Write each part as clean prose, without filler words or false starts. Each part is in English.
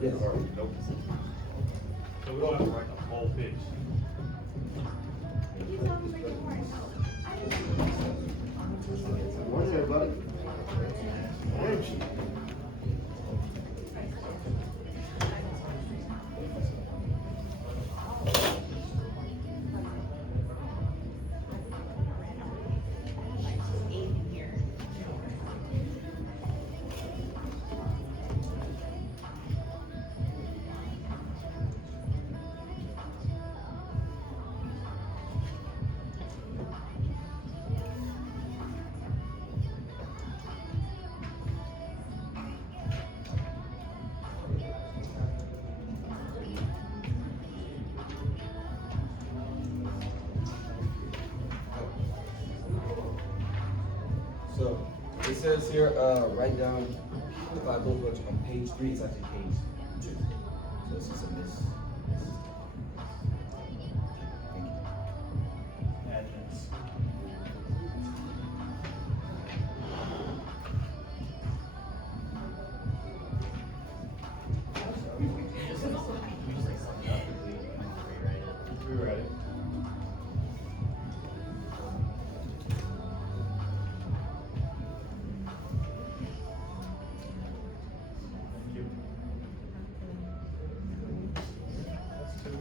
Yes. Nope. So we don't have to write the whole pitch. Good morning, everybody. Energy. So it says here, write down, if I go on page 3, it's actually page 2. So this is a miss. Thank you. Adjuncts. Rewrite it. Thank you. That's two.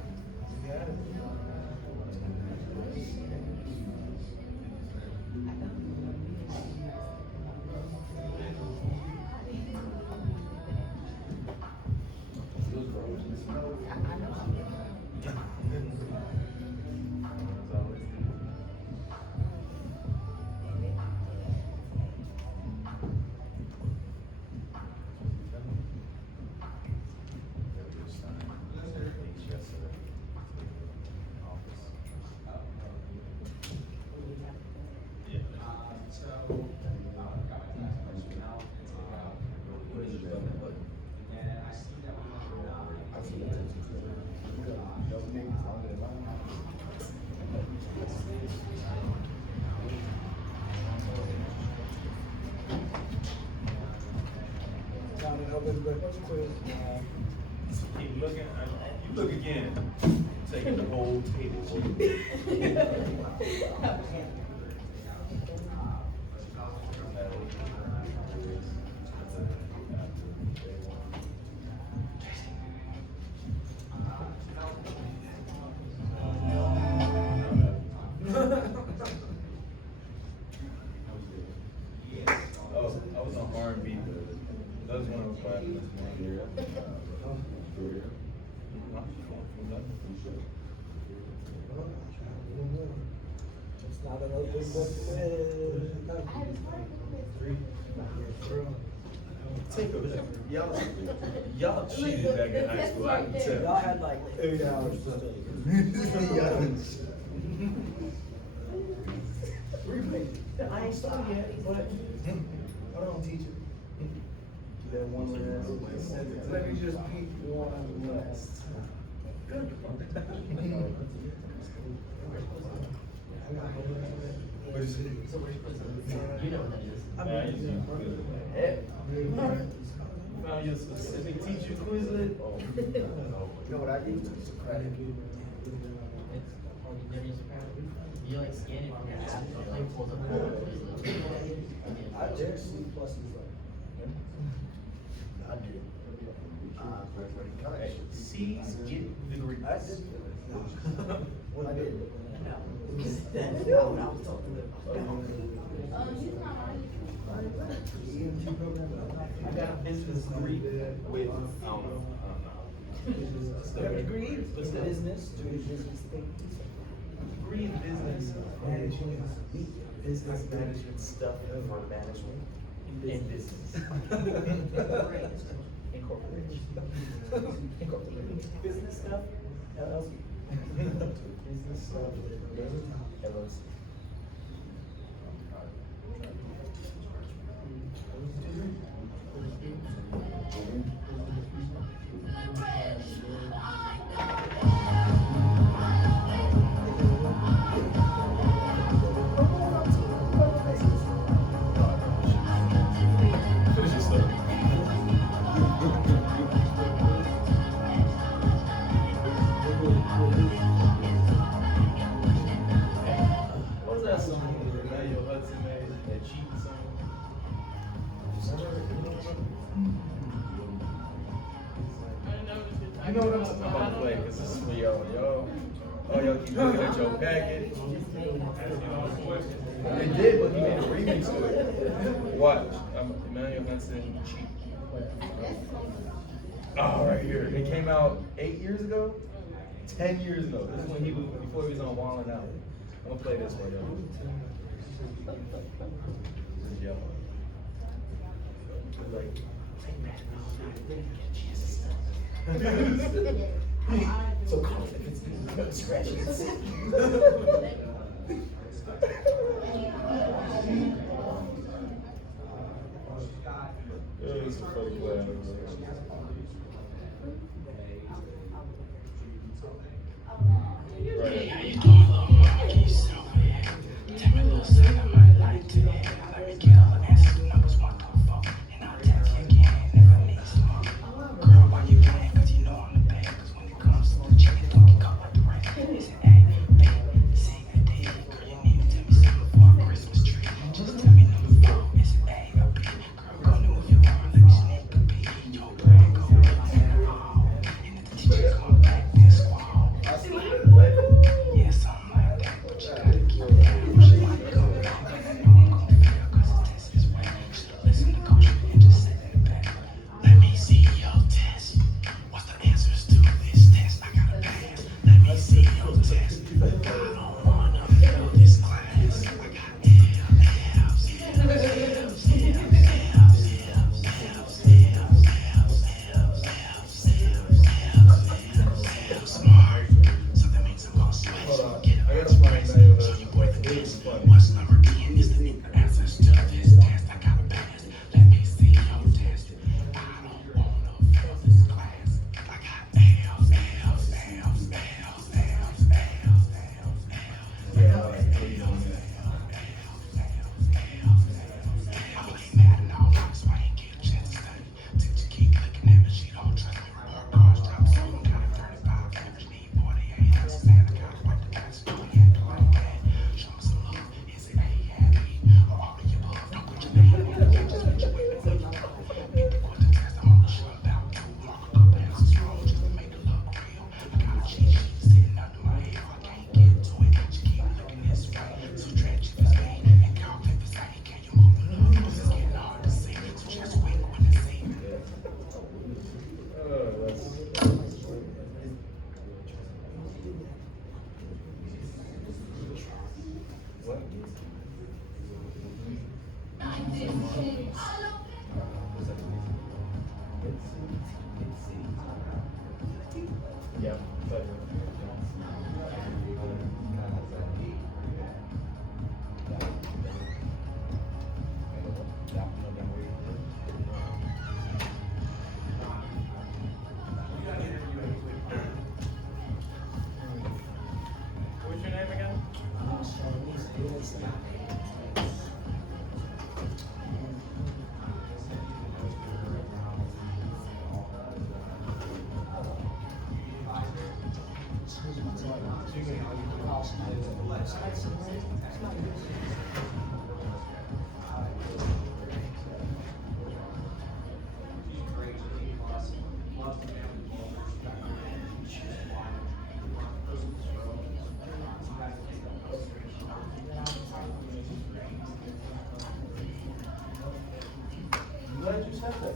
You got it. Keep looking. You look again. Taking the whole page. Oh, I was on R&B. That was when I was rapping this morning. It's not an open book quiz. Take a y'all cheated back in high school. I can tell. Y'all had like 8 hours to study. I ain't started yet, but I don't teach it. That one last. Let me just pick one last. What is it? You know what that is. I used to found your specific teacher Quizlet. You know what I use? Socratic. You like scan it from your app, it like pulls up all the Quizlet. I did C plus is like. I did. C's get degrees. I did. What I did. That's not what I was talking about. EMT program. I got a business degree with, I don't know. I have a degree in business, doing business things. Degree in business management stuff for management and business. Incorporated. Business stuff, LLC. Business stuff, LLC. Finish your stuff. You know what I'm talking about? Play, because this is for yo. Oh, y'all keep looking at your package. It did, but he made a remix to it. Watch. Emmanuel Hudson cheap. Oh, right here. It came out 8 years ago? 10 years ago. This is when before he was on Wallin' Out. I'm gonna play this for y'all. This is yellow. Like, So confident, scratching it. It's a funny plan. Right. How you doing, little mama? Can you sit over here? Tell me a little something I might like to hear. Let me get all the answers to numbers 1 through 4. And I'll text you again if I need some more. Girl, why you playing? Cause you know I'm the bad. Cause when it comes to the chicken, don't get caught with the rest. Is it A, B, C, or D? Girl, you need to tell me something before our Christmas tree. Just tell me number 4. Is it A or B? Girl, go to move your arm. Let me sneak a peek. Your brand go up and all. And if the teacher come back, then squall. Yeah, something like that, but you gotta keep it down. She might come back, I know I'm gon' fail, cause his test is wet. Should've listened to coach and just sit in the back. Let me see your test. What's the answers to this test? I gotta pass. Let me see your test. I don't wanna fail this class. I got L's, L's, smart. So that means I'm gonna switch. Get I up gotta to find price. Emmanuel So Hudson. you boy the This test. is funny. What's number 10 is the answers to this test. I gotta pass. Let me see your test. I don't wanna fail this class. I got L's, L's, L's, L's, L's, L's, I play Madden all night, so I ain't get a chance to study. Teacher keep looking at me, she don't trust me. Report cards drop, so I'm kind of 35. Average need 48. That's a fan. I gotta fight the best. Do we have to like that? Show me some love. Is it A, happy? Or all of the above? Don't put your name on it. Just put your weight before you go. Make the quarter test. I'm only sure about 2. Mark a couple answers wrong just to make it look real. I got a cheat sheet sitting under my hair. I can't get to it. She keep looking this way. So stretch if it's me. And calculate if it's A. Can you move a little? Cause it's getting hard to see. So just wait when it's C. What? Yeah, what's your name again? I'm glad you said that.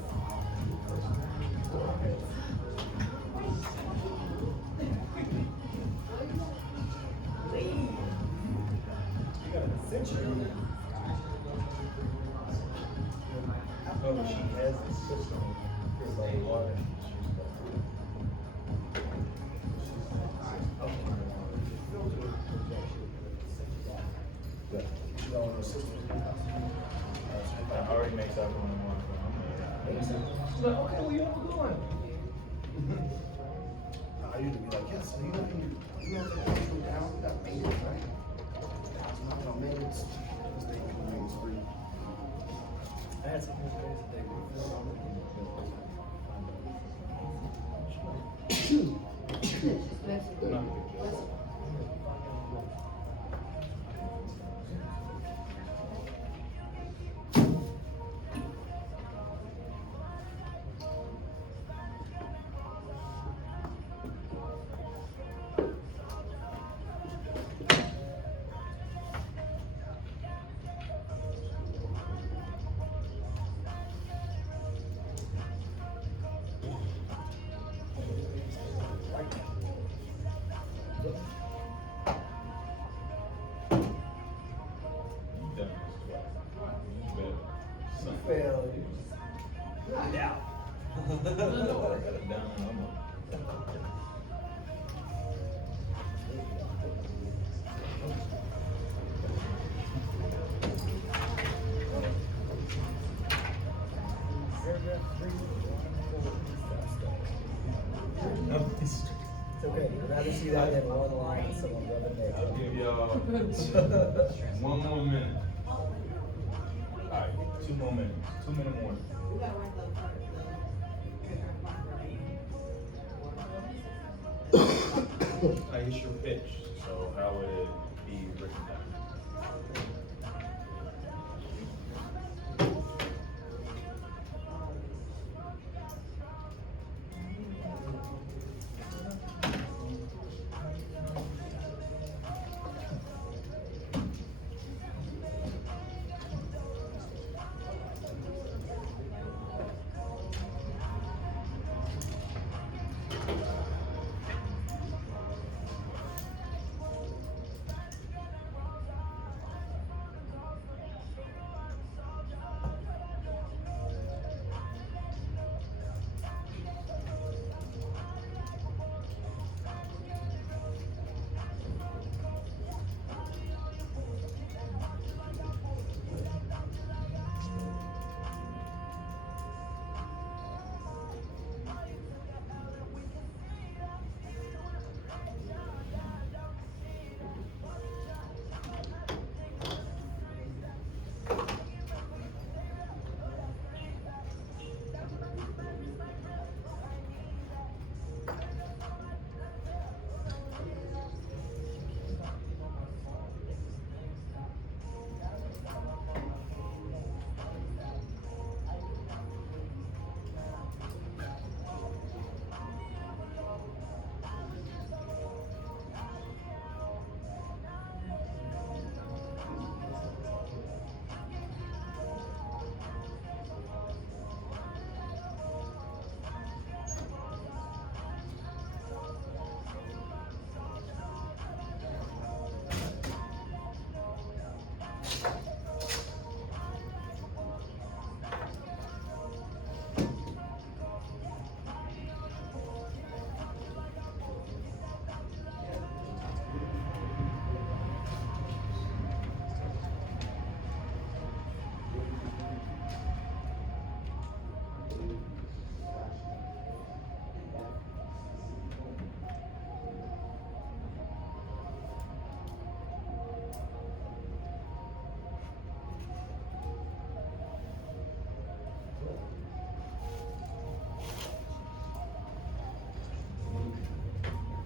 You got a century. Oh, she has the system. It's like water. That already makes that one more. She's like, okay, well, you have a good one. I usually be like, yes, you know that they go down, that maintenance, right? It's not no maintenance. They can maintenance free. I had some days today. and I'm up. It's okay, I'd rather see that than one line and someone rubbing their I'll give y'all 1 more minute. Alright, 2 more minutes. 2 minute warning. It's your pitch, so how would it be written down?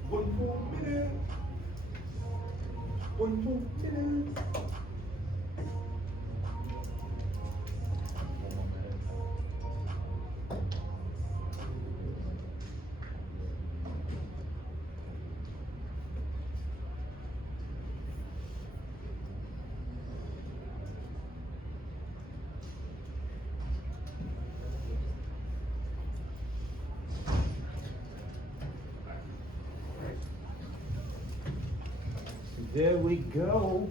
One more minute. One more minute. There we go.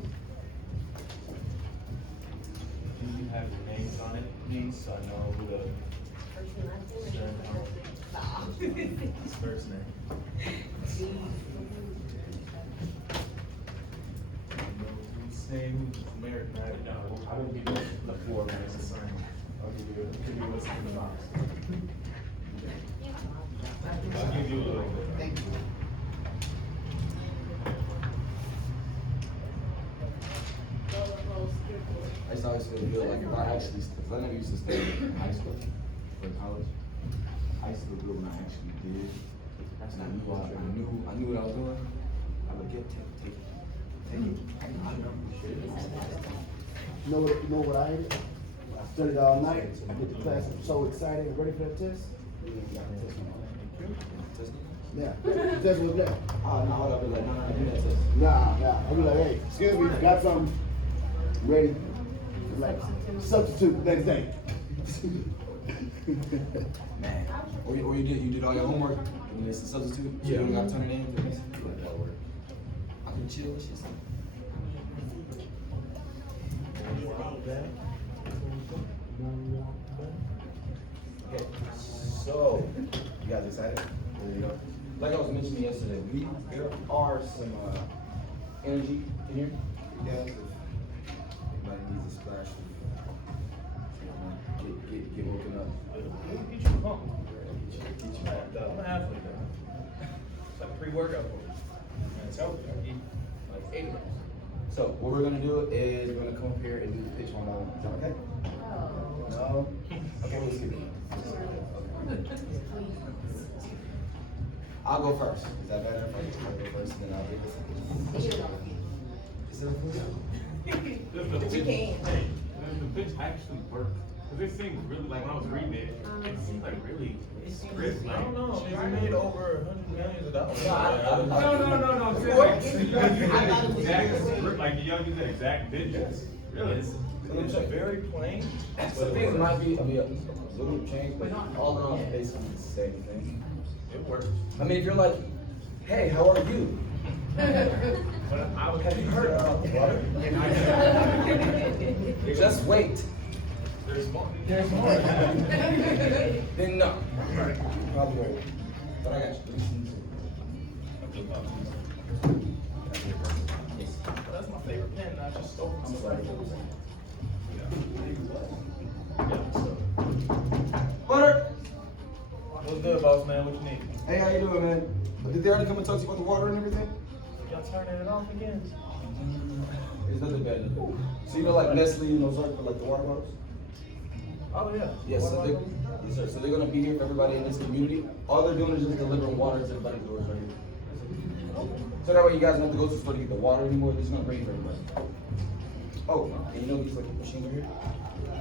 Do you have your names on it, please, so I know who the his first name? Who's saying who's American, right? No, I will give you the 4 minutes to sign. I'll give you what's in the box. I'll give you a little bit. Thank you. I just always feel like if I actually, because I never used to stay in high school or in college. I used to feel good when I actually did. And I knew what I was doing. I would take it. You know what I did? I studied all night. I get to class, I'm so excited and ready for that test. Yeah, the test was there. Oh, no, I'd be like, no, I do that test. Nah. I'll be like, hey, excuse me, got something ready. Like, substitute next day. Man. Or you did all your homework and it's a substitute? So Yeah. you got to turn it in? That work. I can chill with shit. Okay, so guys excited? There you go. Like I was mentioning yesterday, there are some energy in here. Guys, if anybody needs a splash, get woken up. We'll get you pumped. I'm an athlete, though. It's like pre-workout for me. And it's healthy. I eat like 8 of those. So what we're gonna do is we're gonna come up here and do the pitch one by one. Is that okay? No. Okay, we'll skip it. I'll go first. Is that better? If I go first and then I'll do this. Is that Does the pitch, hey, does the pitch actually work? Cause it seems really, like when I was reading it, it seemed like really crisp, I like. don't know. They made over $100 million. No, I'm saying like, you guys use that exact, like y'all use that exact digits. Really? It's very plain. Some things might be a little change, but all in all, it's basically the same thing. It works. I mean, if you're like, hey, how are you? But I would have you heard about the water. Just wait. There's more. There's more. Then no. Probably won't. But I got you. That's my favorite pen. I just stole it. I'm sorry. Butter! What's good, boss man? What you need? Hey, how you doing, man? Did they already come and talk to you about the water and everything? Y'all turning it off again? There's nothing bad. So you know like Nestle and those are like the water bottles? Oh yeah. Yes, so they, yes, sir. So they're gonna be here for everybody in this community. All they're doing is just delivering water to everybody's doors right here. So that way you guys don't have to go to the store to get the water anymore. They're just gonna bring it for everybody. Oh, and you know these like machines are here?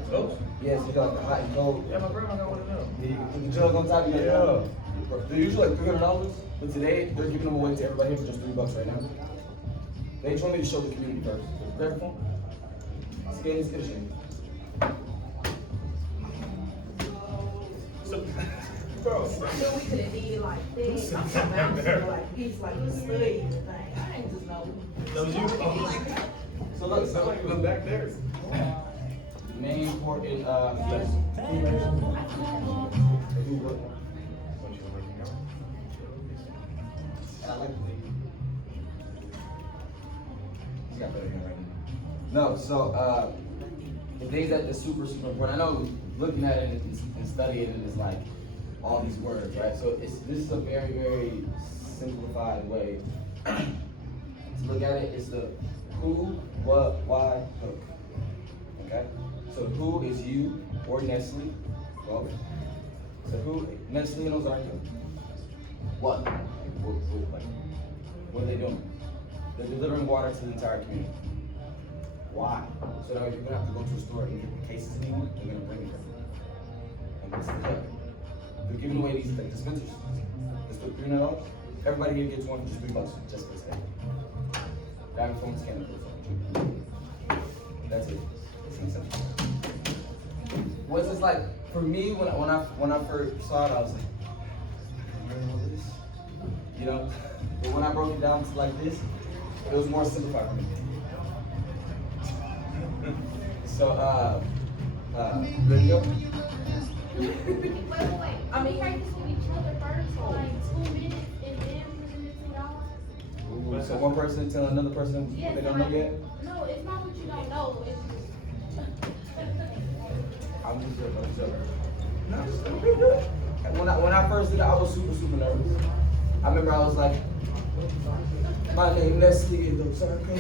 Those? Yes, you got like the hot and cold. Yeah, my grandma got one of them. The jug on top, you got Yeah. They're usually like $300, but today they're giving them away to everybody here for just $3 right now. They just want me to show the community first. Grab your phone. Scan this kitchen. Bro. So we could have did like this. I'm talking about like this, like the study and the thing. I ain't just know. That was you? So look, Look back there. main important yes. I like the He's got better handwriting. No, so the things that is super important. I know looking at it and studying it is like all these words, right? So this is a very, very simplified way to look at it. It's the who, what, why, hook. Okay? So who is you or Nestle? Both. So who, Nestle and Ozarka. What? What are they doing? They're delivering water to the entire community. Why? So that way you're gonna have to go to a store and get the cases anymore, they're gonna bring it for you. And what's the jug? They're giving away these like dispensers. Let's put $300. Everybody here gets one for just $3 just for this day. Grab your phone, scan it for the phone. That's it. It's simple. What's this like for me when I first saw it, I was like, I can learn all this, you know. But when I broke it down to like this, it was more simplified for me. So there you go. Wait. I mean, practice with each other first for like 2 minutes and then present it to y'all. Ooh, so one person tell another person what Yes, they don't know yet. No, it's not what you don't know. It's just. I'm just joking. No, it's gonna be good. When I first did it, I was super nervous. I remember I was like, my name Nestle is Ozarka.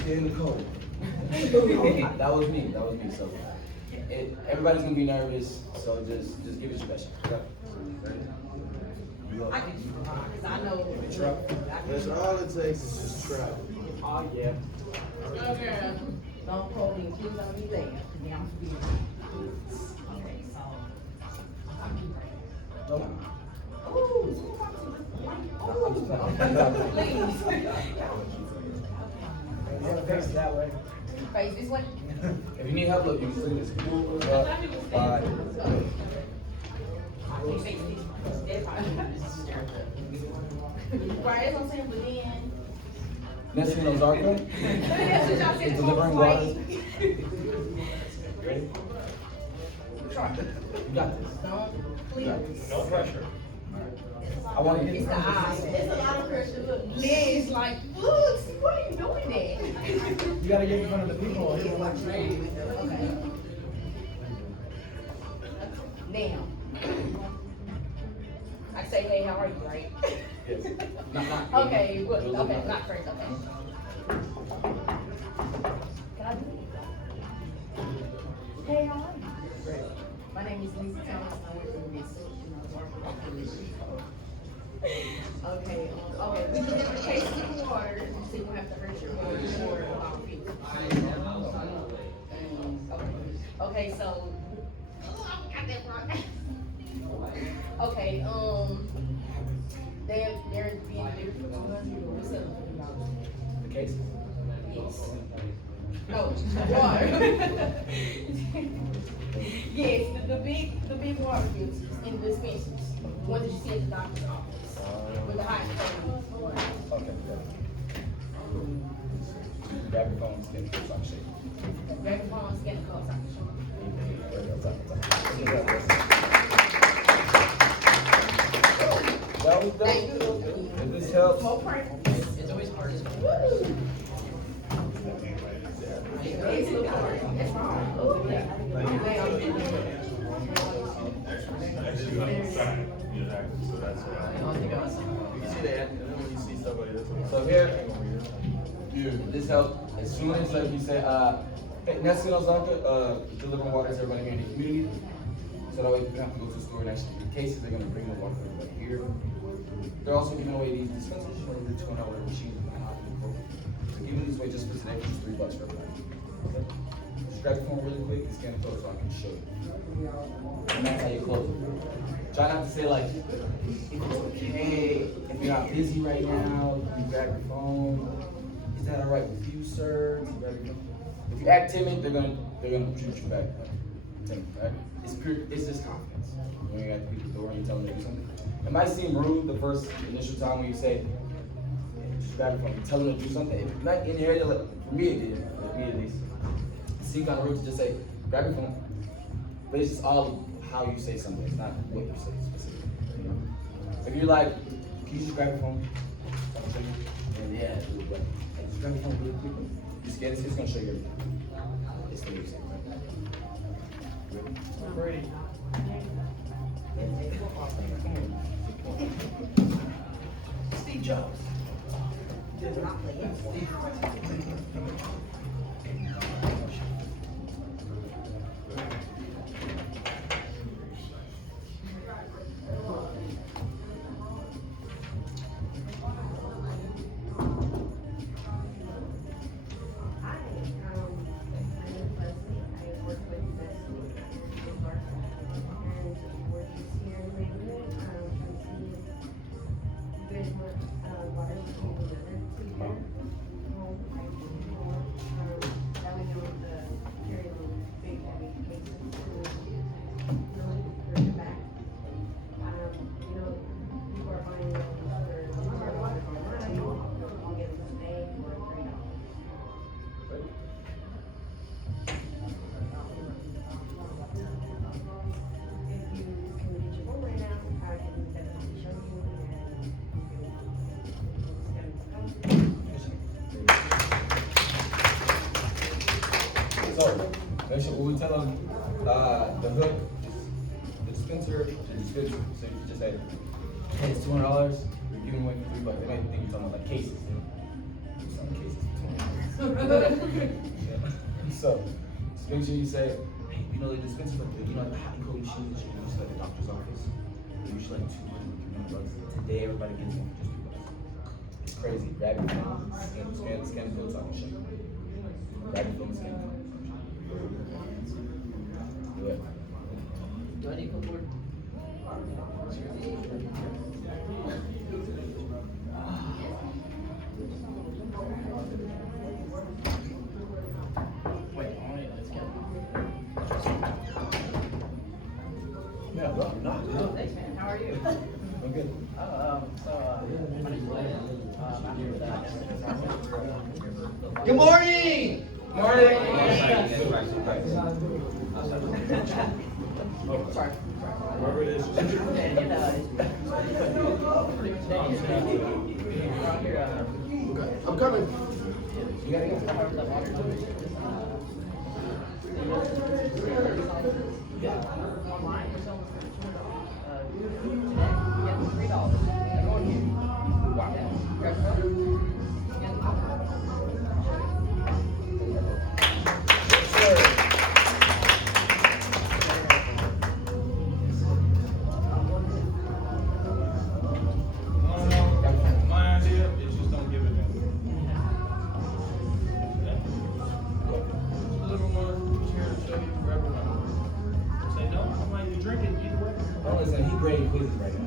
Stay in the cold. That was me. So everybody's gonna be nervous. So just give it your best. Okay? I can try, cause I know. That's all it takes is just try. Oh, yeah. Don't call me, please don't be late, cause then I'm speaking. Okay, so. Please. Face that way. Face this way. If you need help, look, you can look at this. Five. Face this way. That's fine. Right, that's what I'm saying, but then. Nestle and Ozarka That's what y'all said. is delivering water. Try. You got this. Don't, please. No pressure. I want to get It's the eyes. It's a lot of pressure. Look, Liz, like, look, why are you doing that? You gotta get in front of the people. Or you'll like Okay. Now. I say, hey, how are you, right? Yes. Not. Okay, what, okay, not first, okay. Can I do it? Hey, how are you? Great. My name is Lisa Thomas, and I work for Miss. Okay, okay, we deliver cases of water, so you don't have to hurt your water or our feet. Okay, so. Oh, I got that wrong. Okay, they're being delivered for $200 or we sell them for $50. The case. Yes. No, water. Yes, the big water filters in the dispensers, the ones that you see at the doctor's office, with the high pressure. Okay. Grab your phone, scan the code, shake. Grab your phone, scan the code, That was Thank you. done. If this helps. More practice. It's always hard as Woo! It's the part. That's wrong. Ooh, yeah. So that's I think I was something. You can see the end, and then when you see stuff like this. So here, if this helps, as soon as like you say, hey, next delivering water to everybody here in the community. So that way you don't have to go to the store and actually get cases, they're gonna bring the water for everybody here. They're also giving away these dispensers, you know, the $200 machines with the hot and cold. So giving these away just for today, just $3 for everybody. Okay? Just grab your phone really quick and scan the code so I can show you. And that's how you close it. Try not to say like, if it's okay, if you're not busy right now, you grab your phone. Is that all right with you, sir? To grab your phone? If you act timid, they're gonna treat you back. Timid, right? It's just confidence. When you're at the door and you tell them to do something. It might seem rude the first initial time when you say, just grab your phone, tell them to do something. If not in the area, like, for me it did, for me at least. It seemed kind of rude to just say, grab your phone. But it's just all how you say something. It's not what you say specifically. You know? If you're like, can you just grab your phone? And yeah, but hey, just grab your phone really quickly. Just get it, it's gonna show you everything. It's the way you say it, right? Brady. Steve Jobs. Does not play it. Hi, my name is Leslie. I work with Leslie and we're just here in the neighborhood. To see if you guys want water to be delivered to your home. That way you don't carry the big heavy cases to bring it back. People are buying their water online. You can get it today for $3. If you can reach your phone right now, I can definitely show you So, make sure when we tell them the hook, the dispenser. So you can just say, hey, it's $200. We're giving away $3. They might think you're talking about like cases. Some cases for $200. Yeah. So, just make sure you say, hey, you know the dispenser, like the hot and cold machine that you use at the doctor's office. They're usually like $200, $300. Today, everybody gets one for just $3. It's crazy. Grab your phone, scan the code so I can show you. Grab your phone, scan the code. Do it. Do I need clipboard? Wait, alright, let's go. Yeah, bro, I'm not. Thanks, man. How are you? I'm good. My name's Blaine. I'm here with Good morning! Morning! Okay. Sorry. Wherever it is. And, I'm coming. you gotta get to the heart of the water. Yeah. Online, it's almost today, you get $3. Go in here. Wow. Grab the phone. My idea is just don't give it to them. A little more here to show you wherever I'm. Say no, I'm like, you drink it either way. Oh, listen, he grading quizzes right now.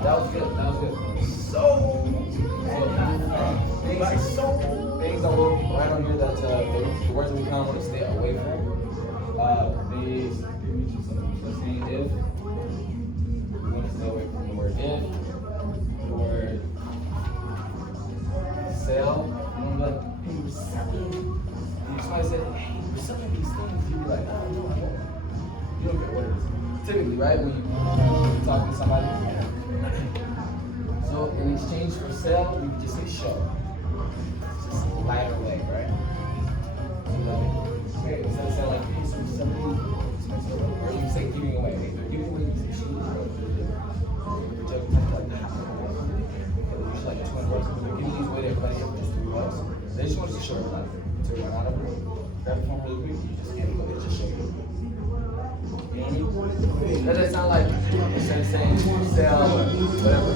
That was good. That was good. Things that were right on here that the words that we kind of want to stay away from. These, let's see, if we want to stay away from the word if, the word sell. You know, like, hey, we're selling. If somebody said, hey, we're selling these things, you'd be like, oh, no, I won't. You don't get what it is. Typically, right, when you talk to somebody. So in exchange for sell, you can just say show. Just light away, right? So like, okay, instead of saying like, hey, so somebody, or you say giving away. If they're giving away, you say shoes, or if they're like, usually like $20. If they're giving these away to everybody else, just $3. They just want us to show everybody. So you're not over it. Grab the phone really quick, you just can't go, they just show you. You know what I mean? Does that sound like instead of saying sell or whatever?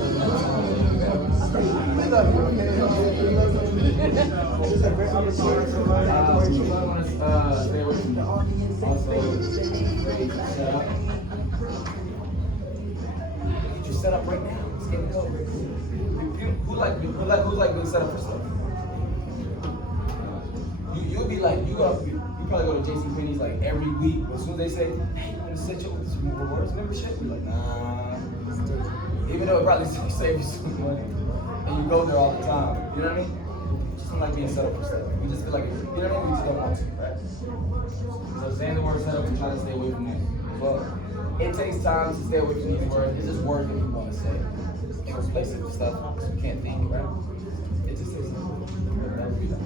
This is a great opportunity to learn how to You might want to stay away from setup. Get your setup right now. Let's get it over. Who's like being set up for stuff? You'll be like, you probably go to JCPenney's like every week, but as soon as they say, hey, I'm gonna set you up with some rewards membership, you're like, nah. Even though it probably save you some money. And you go there all the time. You know what I mean? Just don't like being set up for stuff. We just feel like, you know what I mean? We just don't want to, right? So saying the word set up and trying to stay away from it as well. It takes time to stay away from these words. It's just words that you want to say. And replace it with stuff because you can't think, right? It just takes time. That would be that.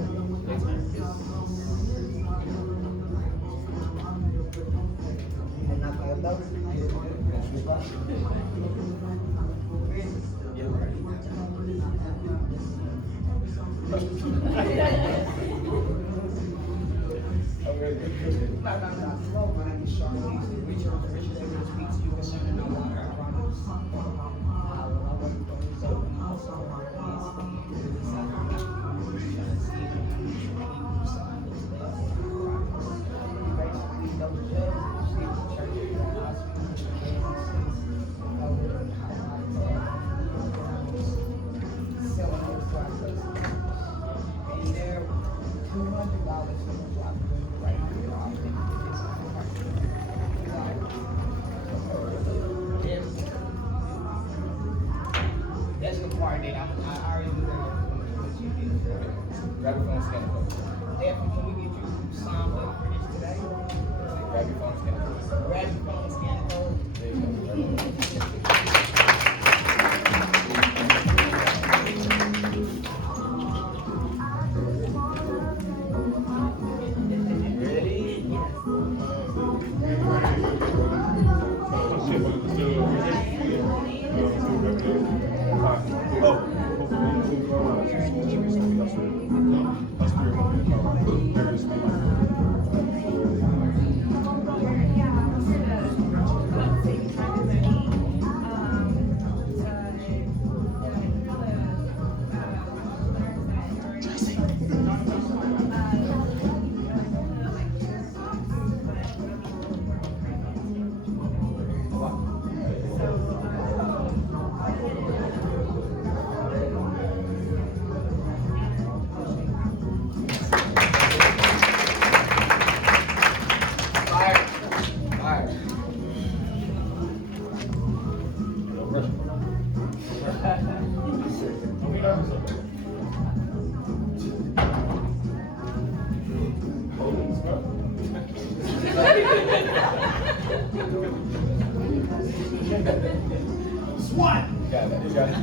That's the part that I already knew that. Grab your phone, scan it. Definitely, can we get you signed up for this today? Grab your phone, scan it. Grab your phone, scan the code. There you go. SWAT! Got it. You got it.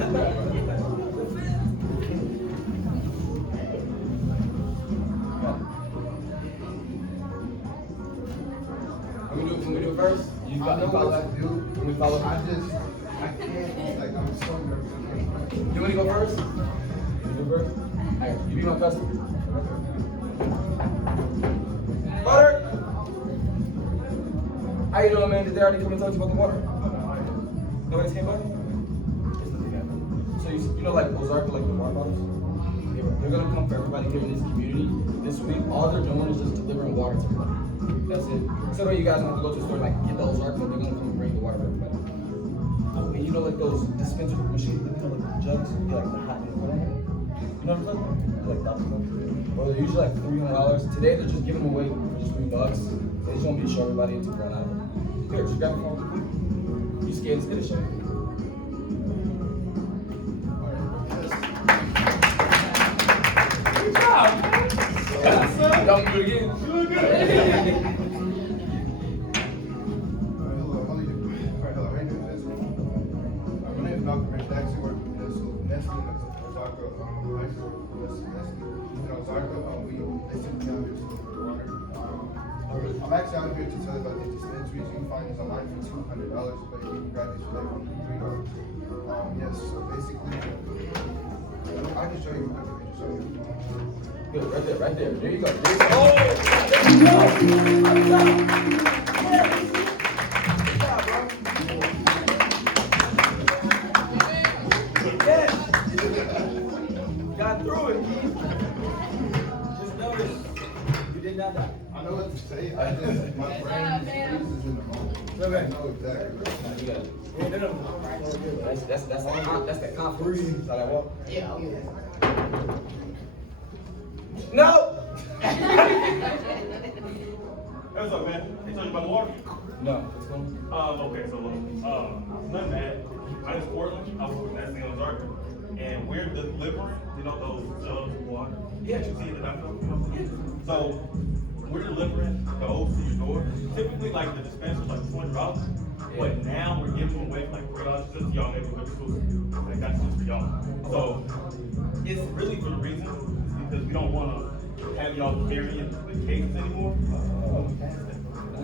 Can we do it first? You follow that? Can we follow? I can't, like, I'm so nervous. You want to go first? You go first? Alright, you be my customer. Butter! How you doing, man? Did they already come and talk to you about the water? Nobody's came by? So you know like Ozark, like the water bottles? They're gonna come for everybody here in this community this week. All they're doing is just delivering water to everybody. That's it. So that you guys don't have to go to the store and like get the Ozark, but they're gonna come and bring the water for everybody. And you know like those dispenser machines, you know like the jugs, you get like the hot and cold on it. You know what I'm talking about? They're like $1,000. Well, they're usually like $300. Today they're just giving them away for just $3. They just want me to show everybody to run out. Here, just grab the phone real quick. You scared to get a show? Good job, man. Don't do it again. My name is Malcolm Rich. I actually work with Nestle in Ozarka. I actually work with Nestle in Ozarka. They sent me out here to look for water. I'm actually out here to tell you about these dispensaries. You can find these online for $200, but you can grab these for like $3. Yes, so basically, I can show you. I can show you. Good, right there, right there. There you go. There you go. Oh, there you go. Got through it, Keith. Just notice, you did not die. I know what to say. I just, my brain freezes in the moment. Okay. I know exactly. Nah, you got it. That's that confidence. How that walk? Yeah. No! What's up, man? They told you about the water? No. What's going on? Okay, so nothing bad. I just Portland. I was with Nestle in Ozarka, and we're delivering. You know those jugs of water. Yeah. You see it that I know. So we're delivering those to your door. Typically, like the dispenser's like $200, but now we're giving them away for like $3 just to y'all neighborhood schools. Like that's just for y'all. So it's really for the reason because we don't want to have y'all carrying the cases anymore.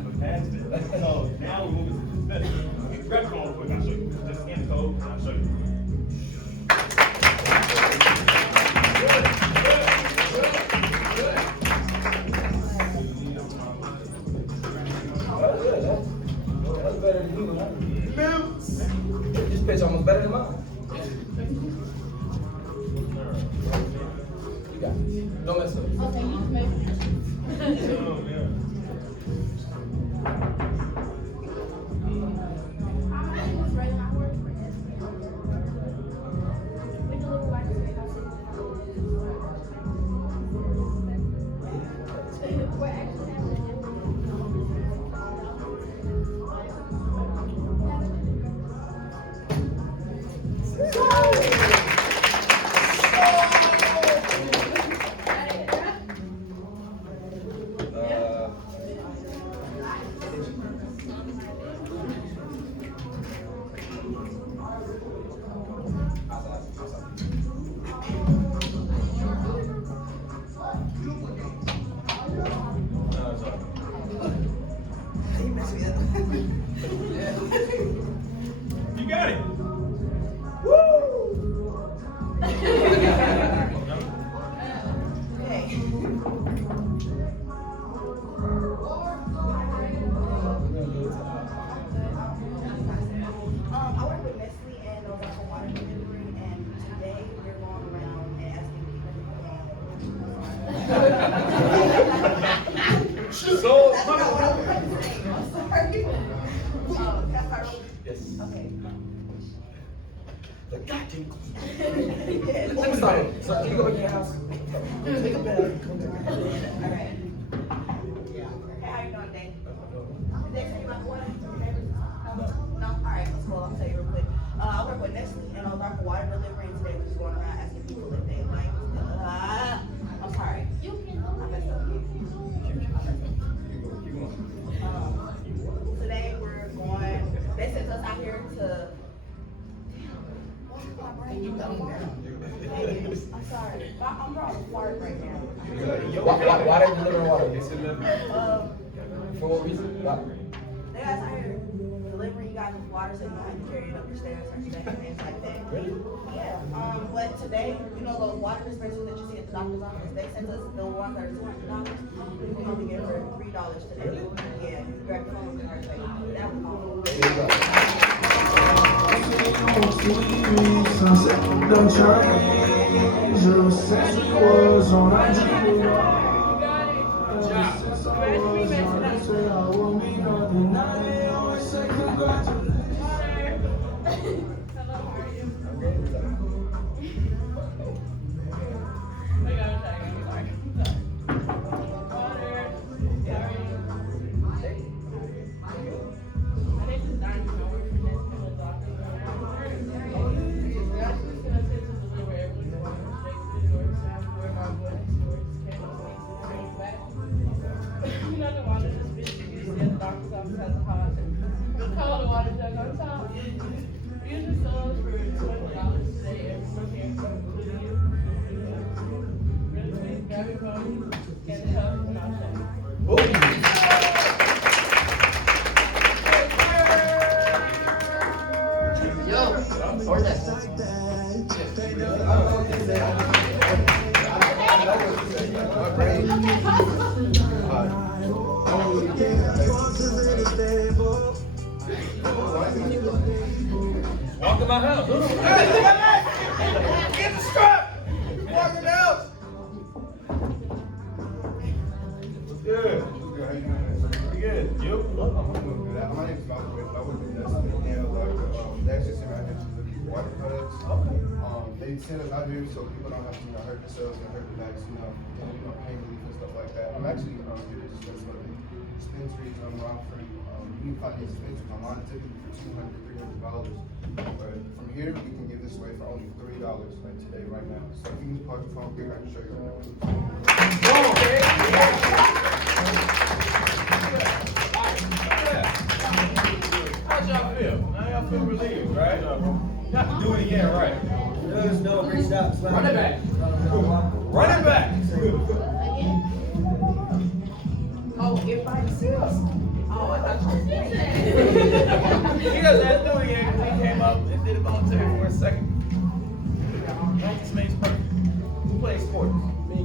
We passed it. So now we're moving to the dispenser. Grab your phone real quick. I'll show you. Just scan the code and I'll show you. That's better than you, huh? This pitch almost better than mine. You got this. Don't mess up. Okay, you can make it. Oh, yeah. You got it. I work with Nestle and Ozarka Water Delivery, and today we're going around and asking people. So, That's not what I was trying to say. I'm sorry. That's our. yes. Okay. The goddamn. Yes. Let me start. So, can you go back to your house? Take a bath. All right. Hey, how you doing today? Did they tell you about water? No? All right, let's go. I'll tell you real quick. I work with Nestle and Ozarka Water Delivery, and today we're just going around asking people if they like. I'm sorry. You can. I messed up. Keep going. Why they delivering water? For what reason? Why? They guys out here delivering you guys with water so you don't have to carry it up your stairs or things like that. Really? Yeah. But today, you know those water dispensers that you see at the doctor's office, they sent us the ones that are $200. You can only get for $3 today. Yeah, you grab your phone and start paying. That was all. There you go. Don't change you since we was on our journey. Since I was on, I said I won't be nothing. Now they always say congratulations. Cold water jug on top. Usually sells for $20 today. Everyone here comes to you. Really quick, grab your phone, get it up, and I'll show you. Yo, where's that? Walk in my house. Hey, look at that! Get the strap! Walk in the house. What's good? Pretty good. You? My name is Malcolm. I work with Newbern. They actually sent me out here to look at water products. They send us out here so people don't have to hurt themselves and hurt their backs, pain relief and stuff like that. I'm actually here to discuss some of the dispensaries where I'm from. You can find these dispensaries online typically for $200 to $300. But from here, we can give this away for only $3 like today, right now. So if you can park your phone here, I can show you right now. How'd y'all feel? Now y'all feel relieved, right? You have to do it again, right? There's no big stops. Run it back. Run it back. Oh, everybody's serious. Oh, I thought you were He doesn't have to do it again because he came up and did it voluntary for a second. Practice makes perfect. Who plays sports? Me.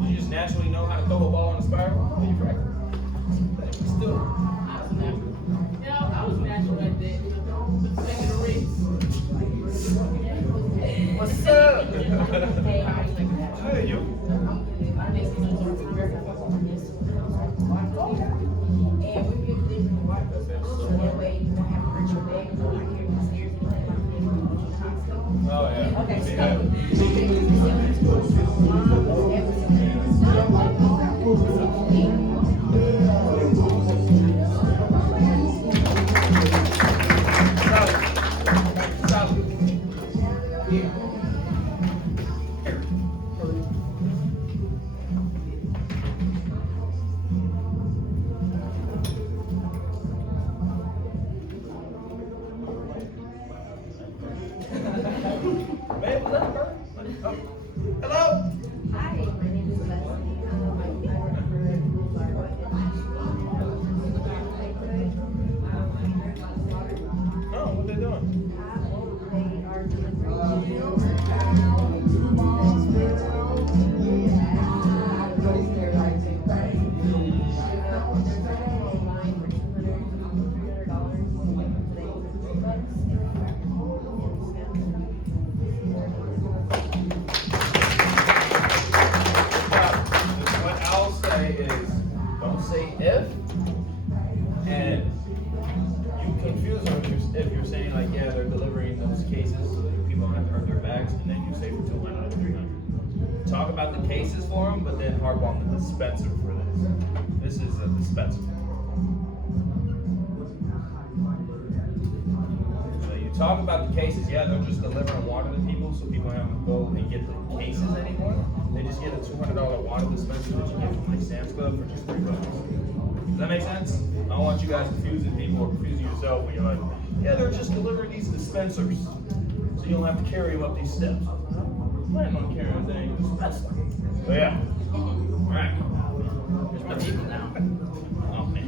You just naturally know how to throw a ball in a spiral? Or you practice? Still. I was natural. Yeah, I was natural at that. Taking a race. What's up? Hey, you. My next season is going to be very fun. And we get different water. So that way you don't have to hurt your leg. You don't have to carry the stairs. You don't have to do the Oh, yeah. Okay, so Yeah. Babe, what's up, bro? Hello? Hi, my name is Leslie. I work for Newbern. Oh, what they doing? They are delivering What I'll say is, don't say if, and you confuse them if you're saying like, yeah, they're delivering those cases so that people don't have to hurt their backs, and then you say for 200 or 300. Talk about the cases for them, but then harp on the dispenser for this. This is a dispenser. So you talk about the cases, yeah, they're just delivering water to people so people don't have to go and get the cases anymore. They just get a $200 water dispenser that you get from like Sam's Club for just $3. Does that make sense? I don't want you guys confusing people or confusing yourself when you're like, yeah, they're just delivering these dispensers so you don't have to carry them up these steps. I'm planning on carrying the dang dispenser. But yeah. Alright. Here's my vehicle now. Oh man.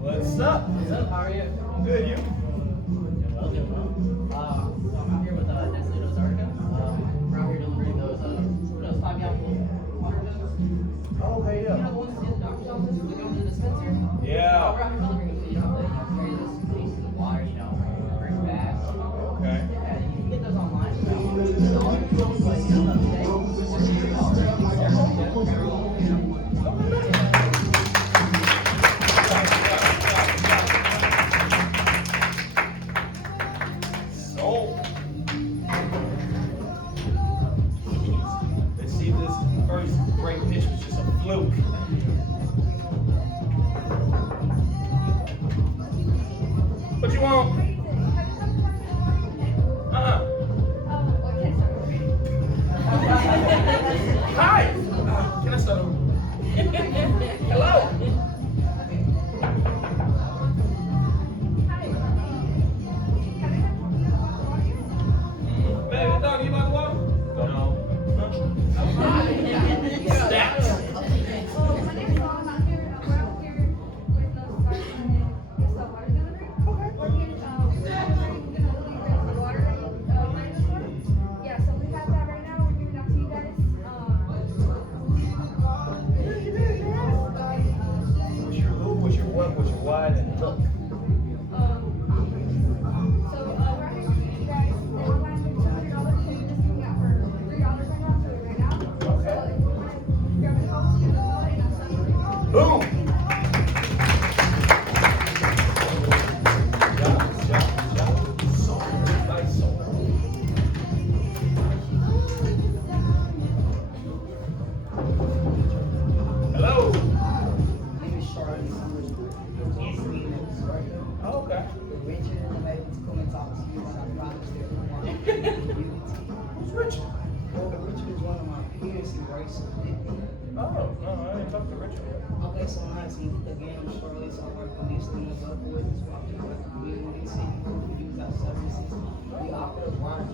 What's up? What's up? How are you? Good, you? Doing well. So I'm out here with Nestle and Ozarka. We're out here delivering those 5-gallon water jugs. Oh, okay, You know the ones in the doctor's office? We go to the dispenser. Yeah. We're out here delivering them to you. Carry those cases of water, bring back. Okay. Yeah, you can get those online. But today, So, let's see if this first great pitch was just a fluke. What you want? Hi! Can I start over? Hello! Baby, dog, you about to walk? No. Stats. My name is Dawn. I'm here. We're out here with just a water delivery. We're here delivering the water that you wanted us for. Yeah, so we have that right now. We're giving out to you guys. What's your who, what's your what, what's your why, and look. So we're out here giving you guys the online $200. So you're just giving out for $3 right now. So right now. So if you want to grab a coat, you know, and I'll send you. Boom! Hello? My name is Charlotte Summers. Yes, we know this right now. Oh, okay. Richard and I'm able to come and talk to you about our problems that we want in the community. Who's Richard? Well, Richard is one of my peers in race. Oh, no, I didn't talk to Richard yet. Okay, so nice. Again, I'm Charlotte. So I work with Nestle and Ozarka with this work with the community city. We use our services. We offer a water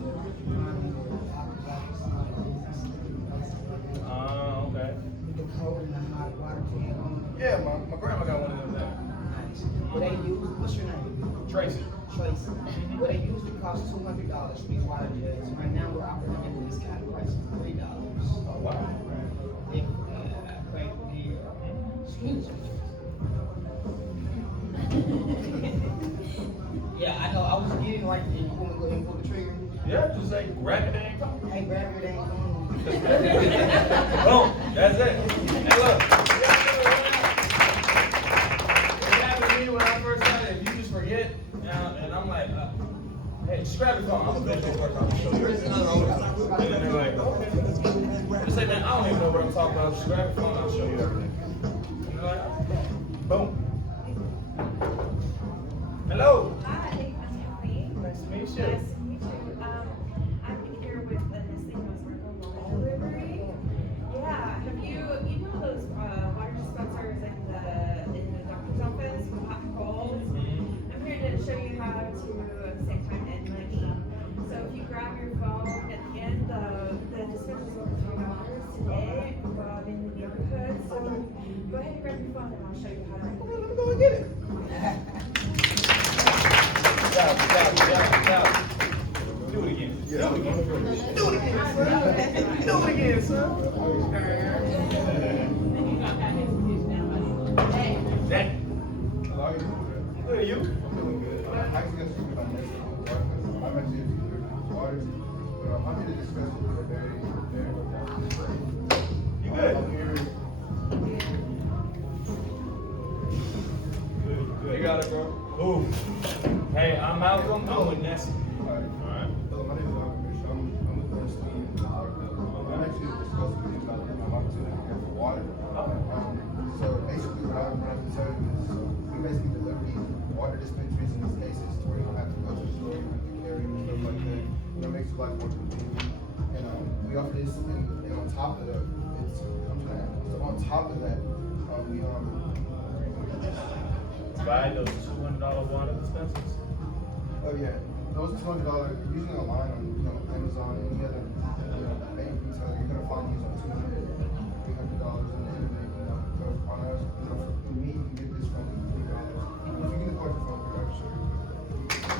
Okay. with the cold and the hot water can on. Yeah, my grandma got one of them there. Nice. What they use, what's your name? Tracy. Tracy. What they usually cost $200 for these water jugs. Right now we're offering them at this kind of price of $3. Oh, wow. Yeah, great deal. Excuse me. Yeah, I know. I was getting like, you want to go ahead and pull the trigger? Yeah, just say grab it and go. Hey, grab your dang phone. Boom, that's it. Hey, look. It happened to me when I first started. If you just forget, and I'm like, hey, just grab your phone. I'm a visual person. I'm gonna show you. And then they're like, okay. Just say, man, I don't even know what I'm talking about. Just grab your phone. I'll show you everything. And they're like, boom. Hello. Hi, I'm Kelly. Nice to meet Nice you. to meet you. I'm here with the Nestle Ozarka delivery. Yeah, have you know those water dispensers in the doctor's office with hot and cold? I'm here to show you how to save time and money. So if you grab your phone at the end, the dispenser's over $3 today in the neighborhood. So go ahead and grab your phone and I'll show you how to. Let me go and get it. Do it again. Do it again. Do it again, son. Do it again, son. That. Good, you? I'm feeling good. I'm actually going to speak about Nestle and Ozarka. I'm actually here to deliver water, but I'm here to discuss it with a very You good? I'm here. Good. You got it, bro. Ooh. Hey, I'm Malcolm. I'm with Nessie. Alright. My name is Alvin. I'm with Nestle and Ozarka. I'm actually discussing with you about my opportunity to get for water. So basically what I'm going to tell you is we basically deliver these water dispensaries in these cases where you don't have to go to the store, you don't have to carry and stuff like that. It makes your life more convenient. And we offer this and on top of that, it's so on top of that, we Buy those $200 water dispensers. oh yeah. those $200 usually online on Amazon, any other bank retailer, you're gonna find these on $200, $300 on the internet. But on us, through me, you can get this from $3. If you get the question from me, I'll show you.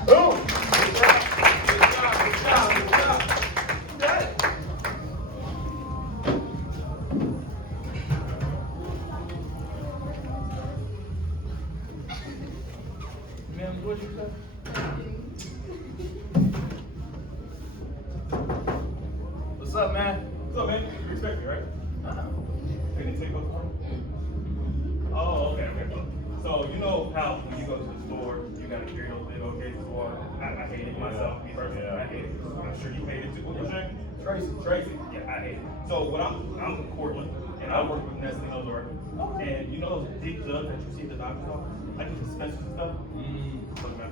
Boom! Good job. Good job. Good job. Good job. You got it. Man, what'd you say? What's up, man? What's up, man? You expect me, right? They didn't take over. Oh, okay. So you know how when you go to the store, you gotta carry those big old cases of water. I hate it myself. Me personally, I hate it. I'm sure you hate it too. What's your name? Tracy. Yeah, I hate it. So I'm from Cortland, and I work with Nestle Ozark. And you know those big jugs that you see at the doctor's office, like the dispensers and stuff. Look, man,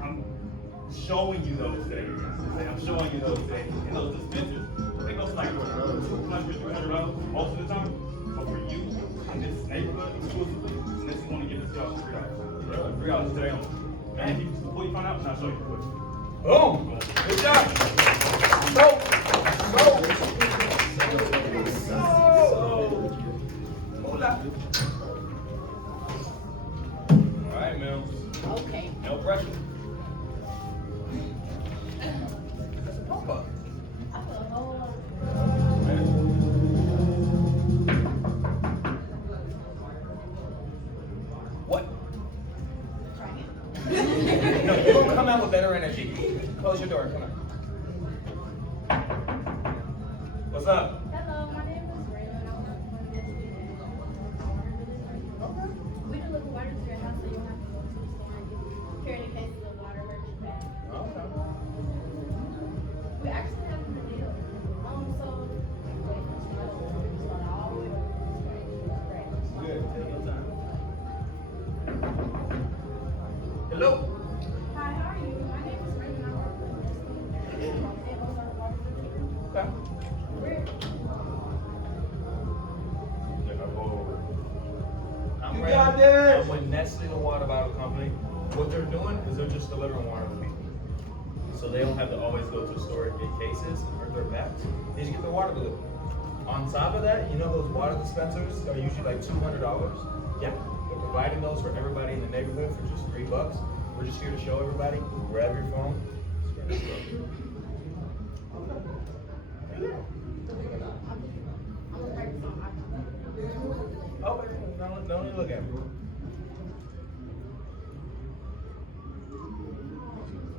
I'm showing you those things. I'm showing you those things. And those dispensers, they go like $200, $300 most of the time. But for you, in this neighborhood, exclusively, unless you want to give this y'all $3. $3 today only. Man, before you find out, I'll show you quick. Boom! Good job! All right, Mel. Okay. No pressure. That's a pump up. I feel a whole lot. What? Try it. No, you're gonna come out with better energy. Close your door. Come on. What's up? Hello, my name is Raylan. I work for Nestle and water delivery. Okay. We deliver water to your house, so you don't have to go to the store and carry the cases of water or your bag. Okay. We actually have a deal. So wait, start all the way up. Good. Take your time. Hello. Hi, how are you? My name is Raylan. I work for Nestle and Ozark Water Delivery. Okay. I'm You ready. got this. I'm with Nestle, the water bottle company. What they're doing is they're just delivering water to people. So they don't have to always go to the store and get cases or their bags. They just get their water delivered. On top of that, you know those water dispensers are usually like $200? Yeah. They're providing those for everybody in the neighborhood for just $3. We're just here to show everybody. Grab your phone. Oh, don't even look at me.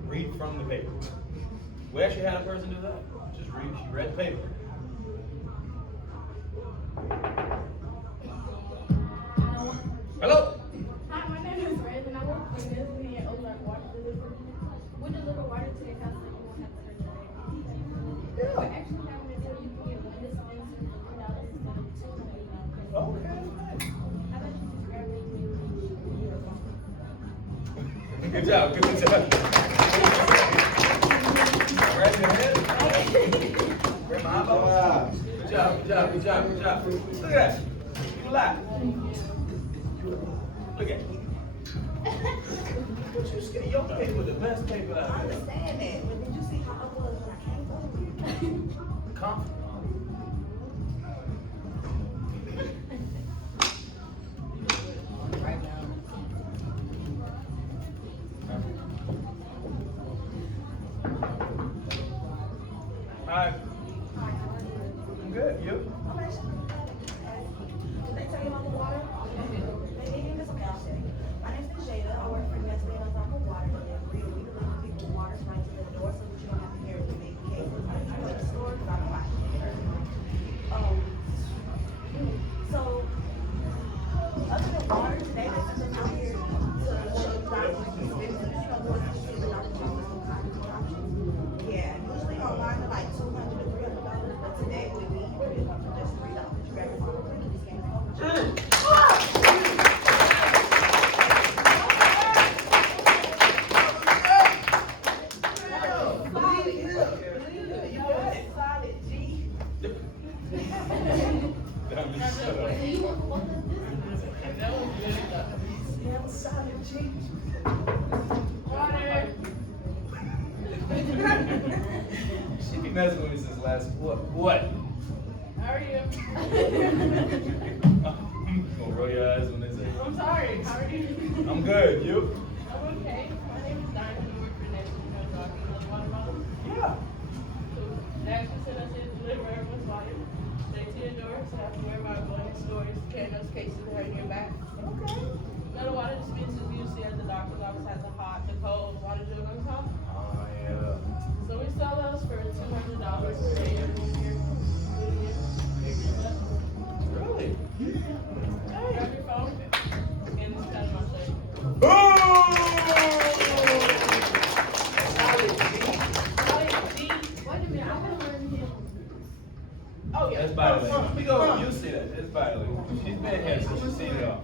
Read from the paper. We actually had a person do that. Just read. She read the paper. Hello. Hi, my name is Raylan. I work for Nestle and Ozark Water Delivery. We deliver water to your house, so you won't have to hurt your bag. We're actually having it so you can get one dispenser for $3 instead of $200. Okay. How about you just grab it when you reach your phone? Good job. Good job. Grab your head. Grab my eyeballs. Good job. Good job. Good job. Good job. Look at that. You laugh. Look at you. What you scared? Your paper, the best paper I out there. understand that, but did you see how I was when I came over here? Comfort. Right now. Hi. I'm good. You? I'm actually, did they tell you about the water? They didn't even okay, I'll say. My name's Jada. I work for Nestle and Ozark Water Delivery. We deliver people water right to the door so that you don't have to carry the big cases. I go to the store because I don't like it. So, other than water, today they sent us out here to show you guys like the dispensers, you know, the ones that you see in the doctor's office with cotton options. Yeah, usually online they're like $200 to $300, but today with me, you can get one for just $3. You grab your phone quick and just scan the phone. Solid G. Solid G. been messing with me since last, what? How are you? Gonna roll your eyes when they say. I'm sorry. How are you? I'm good. You? I'm okay. My name is Diamond. I work for Next. You know, talking about water bottles. Yeah. So they actually sent us here to deliver everyone's water. Straight to your door. So after we're about going in stores, carrying those cases behind your back. Okay. Now the water dispensers you see at the doctor's office has a hot, the cold water jug on top. Oh yeah. So we sell those for $200 per day every year. Really? Grab your phone and this kind of my shirt. Boom! Wait a minute, I haven't learned him. Oh yeah. That's body language. Let me go. You see that? It's body language. She's been here, so she's seen it all.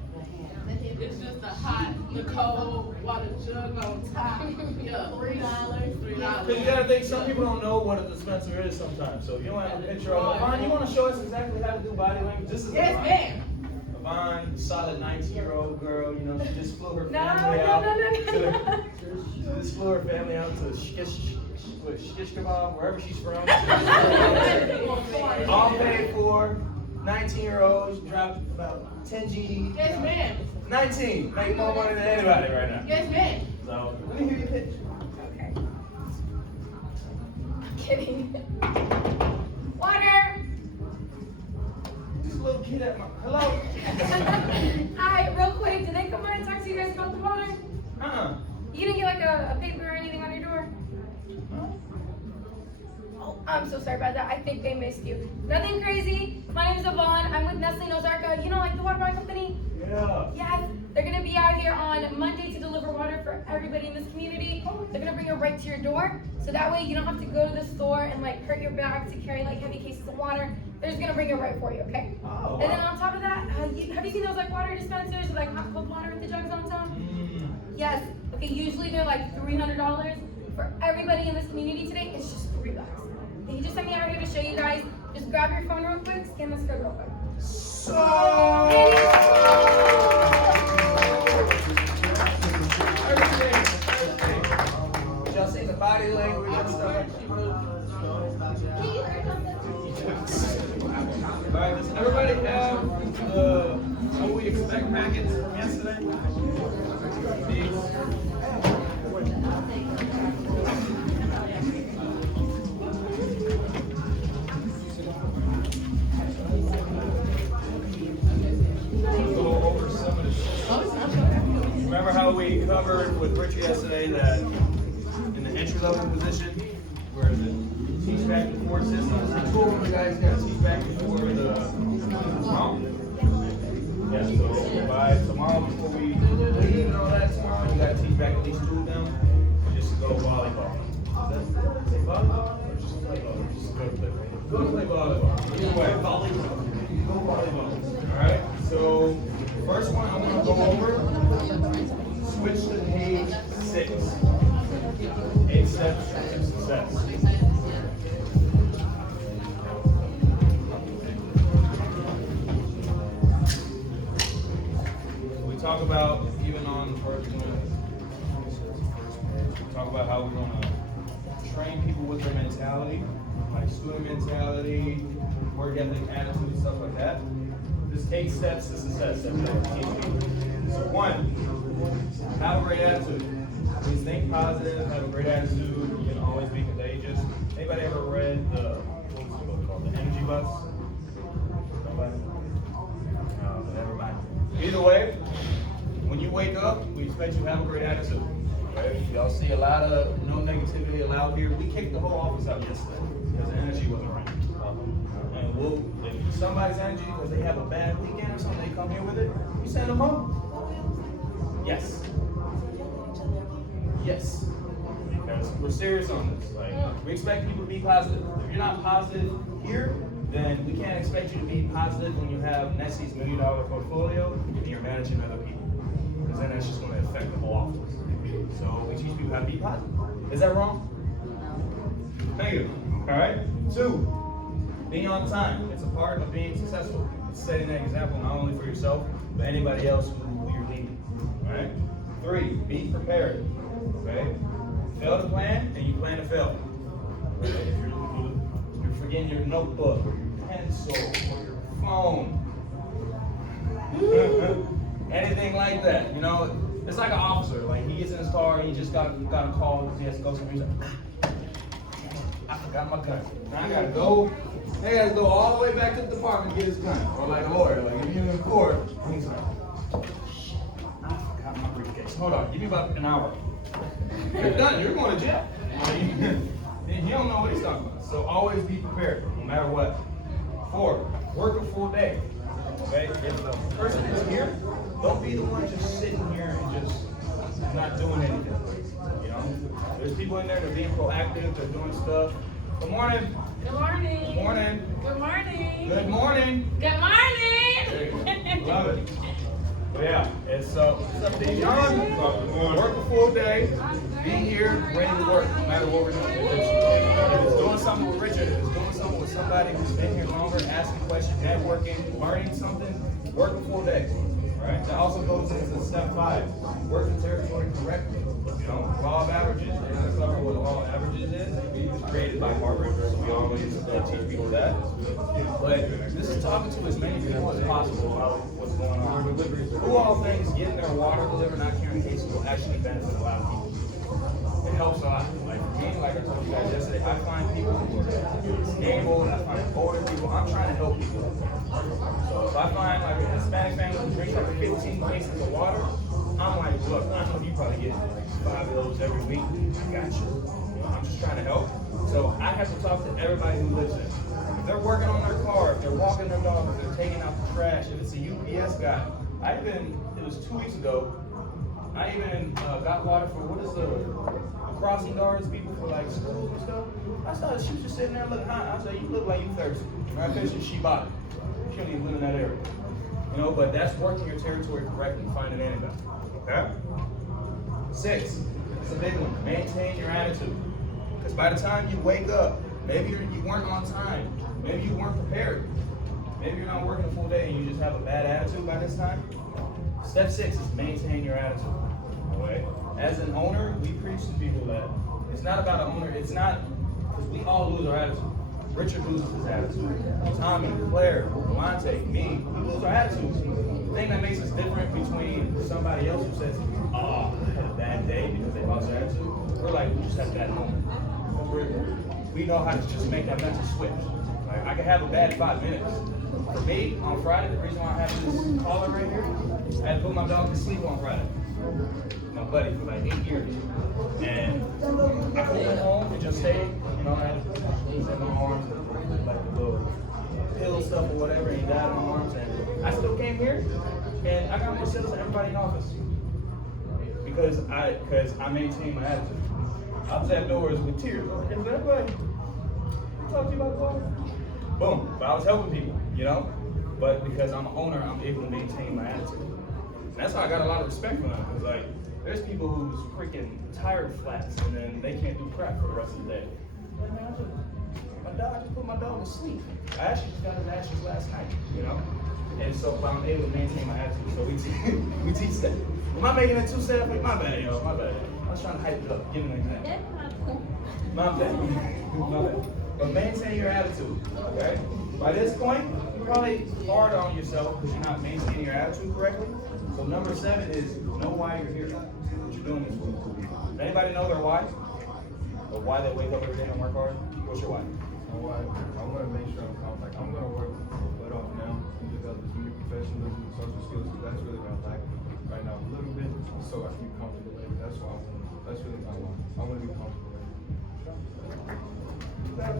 It's just the hot, the cold water jug on top. Yeah, $3. Because you gotta think, some people don't know what a dispenser is sometimes, so if you don't have a picture of it. Vaughn, you wanna show us exactly how to do body language? This is Yes, Vaughn. ma'am. Vaughn, solid 19-year-old girl, you know, she just flew her No, family no, out. no, no, no. She just flew her family out to Shish Kebab, wherever she's from. All paid for. 19-year-old, she dropped about 10 G. Yes, ma'am. 19, make more money than anybody right now. Yes, ma'am. So, let me hear your pitch. Okay. Kidding. Water. This little kid at my, hello? Hi, real quick, did they come by and talk to you guys about the water? You didn't get like a paper or anything on your door? Oh, I'm so sorry about that. I think they missed you. Nothing crazy. My name is Yvonne. I'm with Nestle Ozarka. You know, like the water bottle company? Yeah. Yes. They're gonna be out here on Monday to deliver water for everybody in this community. They're gonna bring it right to your door, so that way you don't have to go to the store and like hurt your back to carry like heavy cases of water. They're just gonna bring it right for you, okay? Oh, And then on top of that, have you seen those like water dispensers with like hot cold water with the jugs on top? Yes. Okay, usually they're like $300. For everybody in this community today, it's just $3. He just sent me out here to show you guys. Just grab your phone real quick, scan this code real quick. Y'all see the body language and stuff? Alright, does everybody have the what we expect packets from yesterday? These. Go over some of the remember how we covered with Richard yesterday that in the entry level position where the teach back and forth systems, the tool you guys got to teach back and forth tomorrow. Yeah, so by tomorrow before we leave and all that tomorrow, you got to teach back at least 2 of them. Just go volleyball. Say volleyball or just play ball? Just go play. Go play volleyball. Either way, volleyball. Go volleyball. All right. So first one I'm gonna go over. Switch to page 6. 8 steps to success. We talk about even on the first one. We talk about how we're gonna train people with their mentality, like student mentality, work ethic, attitude, stuff like that. Just 8 steps to success that we teach people. So 1, have a great attitude. Please think positive, have a great attitude. You can always be contagious. Anybody ever read the what's the book called? The Energy Bus? Nobody? No, never mind. Either way, when you wake up, we expect you to have a great attitude. Okay? Y'all see a lot of no negativity allowed here. We kicked the whole office out yesterday because the energy wasn't right. And if somebody's energy because they have a bad weekend or something, they come here with it, you send them home. Yes. Yes. Because we're serious on this. Like, we expect people to be positive. If you're not positive here, then we can't expect you to be positive when you have Nestle's $1 million portfolio and you're managing other people. Because then that's just going to affect the whole office. So we teach people how to be positive. Is that wrong? Thank you. All right. 2, being on time. It's a part of being successful. It's setting an example not only for yourself, but anybody else who you're leading. All right. 3, be prepared. Okay. Fail to plan, and you plan to fail. Okay? If you're forgetting your notebook, or your pencil, or your phone. Anything like that, you know? It's like an officer, like he gets in his car, he just got a call because he has to go somewhere. He's like, I forgot my gun. Now I gotta go all the way back to the department to get his gun. Or like a lawyer, like if you're in court, he's like, shit, I forgot my briefcase. Hold on, give me about an hour. You're done, you're going to jail. He don't know what he's talking about. So always be prepared, no matter what. 4, work a full day. Okay? If the person is here, don't be the one just sitting here and just not doing anything. You know? There's people in there that are being proactive, they're doing stuff. Good morning. Good morning. Good morning. Good morning. Good morning. Good morning. There you go. Love it. But yeah, it's what's up, John? Work a full day, be here, ready to work, no matter what we're doing. If it's doing something with Richard, if it's doing something with somebody who's been here longer, asking questions, networking, learning something, work a full day. Right? That also goes into step 5, work the territory correctly. You know, law of averages. We're going to cover what the law of averages is. It was created by Harvard, so we always teach people that. But this is talking to as many people as possible about what's going on. Who all thinks getting their water delivered, not carrying cases, will actually benefit a lot of people? It helps a lot. Like for me, like I told you guys yesterday, I find people who are disabled, I find older people. I'm trying to help people. So if I find like a Hispanic family who drinks like 15 cases of water, I'm like, look, I know you probably get 5 of those every week. I got you. You know, I'm just trying to help. So I have to talk to everybody who lives there. If they're working on their car, if they're walking their dog, if they're taking out the trash, if it's a UPS guy. It was 2 weeks ago, I even got water for, what is the crossing guards, people for like schools and stuff. I saw she was just sitting there looking hot. I said, you look like you thirsty. And I pictured she bought it. She don't even live in that area. You know, but that's working your territory correctly, finding anybody. Okay? 6, it's a big one. Maintain your attitude. Because by the time you wake up, maybe you weren't on time. Maybe you weren't prepared. Maybe you're not working a full day and you just have a bad attitude by this time. Step 6 is maintain your attitude. Okay? As an owner, we preach to people that it's not about an owner. It's not, because we all lose our attitude. Richard loses his attitude. Tommy, Claire, Monte, me, we lose our attitude. The thing that makes us different between somebody else who says, oh, I had a bad day because they lost their attitude, we're like, we just had that moment. We know how to just make that mental switch. Like, I can have a bad 5 minutes. For me, on Friday, the reason why I have this collar right here, I had to put my dog to sleep on Friday. My buddy for like 8 years. And I could go home and just stay, you know, I had to set my arms and like the little pill stuff or whatever, and he died on my arms. And I still came here, and I got more sales than everybody in office. Because I maintained my attitude. I was at doors with tears. Is everybody talk to you about the water? Boom. But I was helping people, you know? But because I'm an owner, I'm able to maintain my attitude. And that's why I got a lot of respect for them. Because like, there's people who's freaking tired flats and then they can't do crap for the rest of the day. Like, man, I just put my dog to sleep. I actually just got his ashes last night, you know? And so I'm able to maintain my attitude. So we teach that. Am I making it too sad? My bad, yo, my bad. I was trying to hype it up, give an example. My bad. My bad. But maintain your attitude, okay? By this point, you're probably hard on yourself because you're not maintaining your attitude correctly. So number 7 is know why you're here, what you're doing this for. Does anybody know their why? Or why they wake up every day and work hard? What's your why? My wife, I want to make sure I'm going to work my butt off now and develop as many professionalism and social skills. So that's really what I lack right now a little bit, so I can be comfortable later. That's why that's really my why. I want to be comfortable later.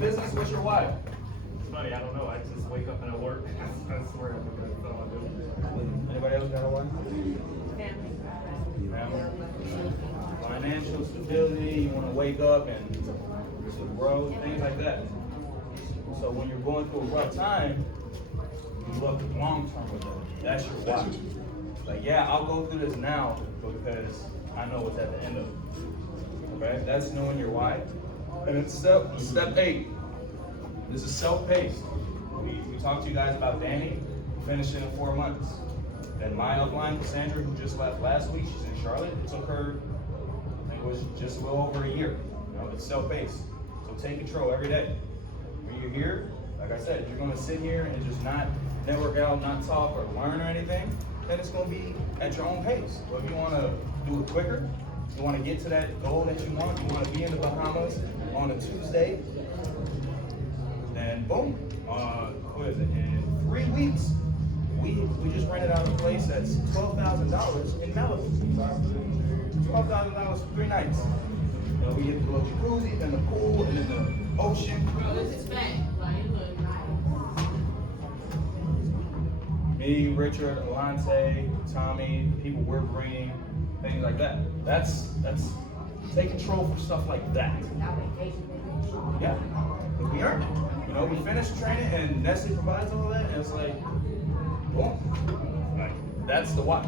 Business, what's your why? It's funny, I don't know. I just wake up and I work. I swear that's all I do. Anybody else got a why? Family. Family. Financial stability, you want to wake up and to grow, things like that. So when you're going through a rough time, you look long term with it. That's your why. Like, yeah, I'll go through this now because I know what's at the end of it. Okay? That's knowing your why. And it's step 8. This is self-paced. We talked to you guys about Danny, finishing in 4 months. Then my upline, Cassandra, who just left last week, she's in Charlotte. It took her, I think it was just a little over a year. You know, it's self-paced. So take control every day. When you're here, like I said, if you're gonna sit here and just not network out, not talk or learn or anything, then it's gonna be at your own pace. But if you wanna do it quicker, you wanna get to that goal that you wanna be in the Bahamas on a Tuesday, then boom, what is it, in 3 weeks, we just rented out a place that's $12,000 in Malibu. $12,000 for 3 nights. You know, we get the little jacuzzi, then the pool, and then the ocean. Bro, this is fat. Like, you look nice. Me, Richard, Alante, Tommy, the people we're bringing, things like that. That's take control for stuff like that. Yeah, but we earned it. You know, we finished training and Nestle provides all that, and it's like, boom. Like, that's the why.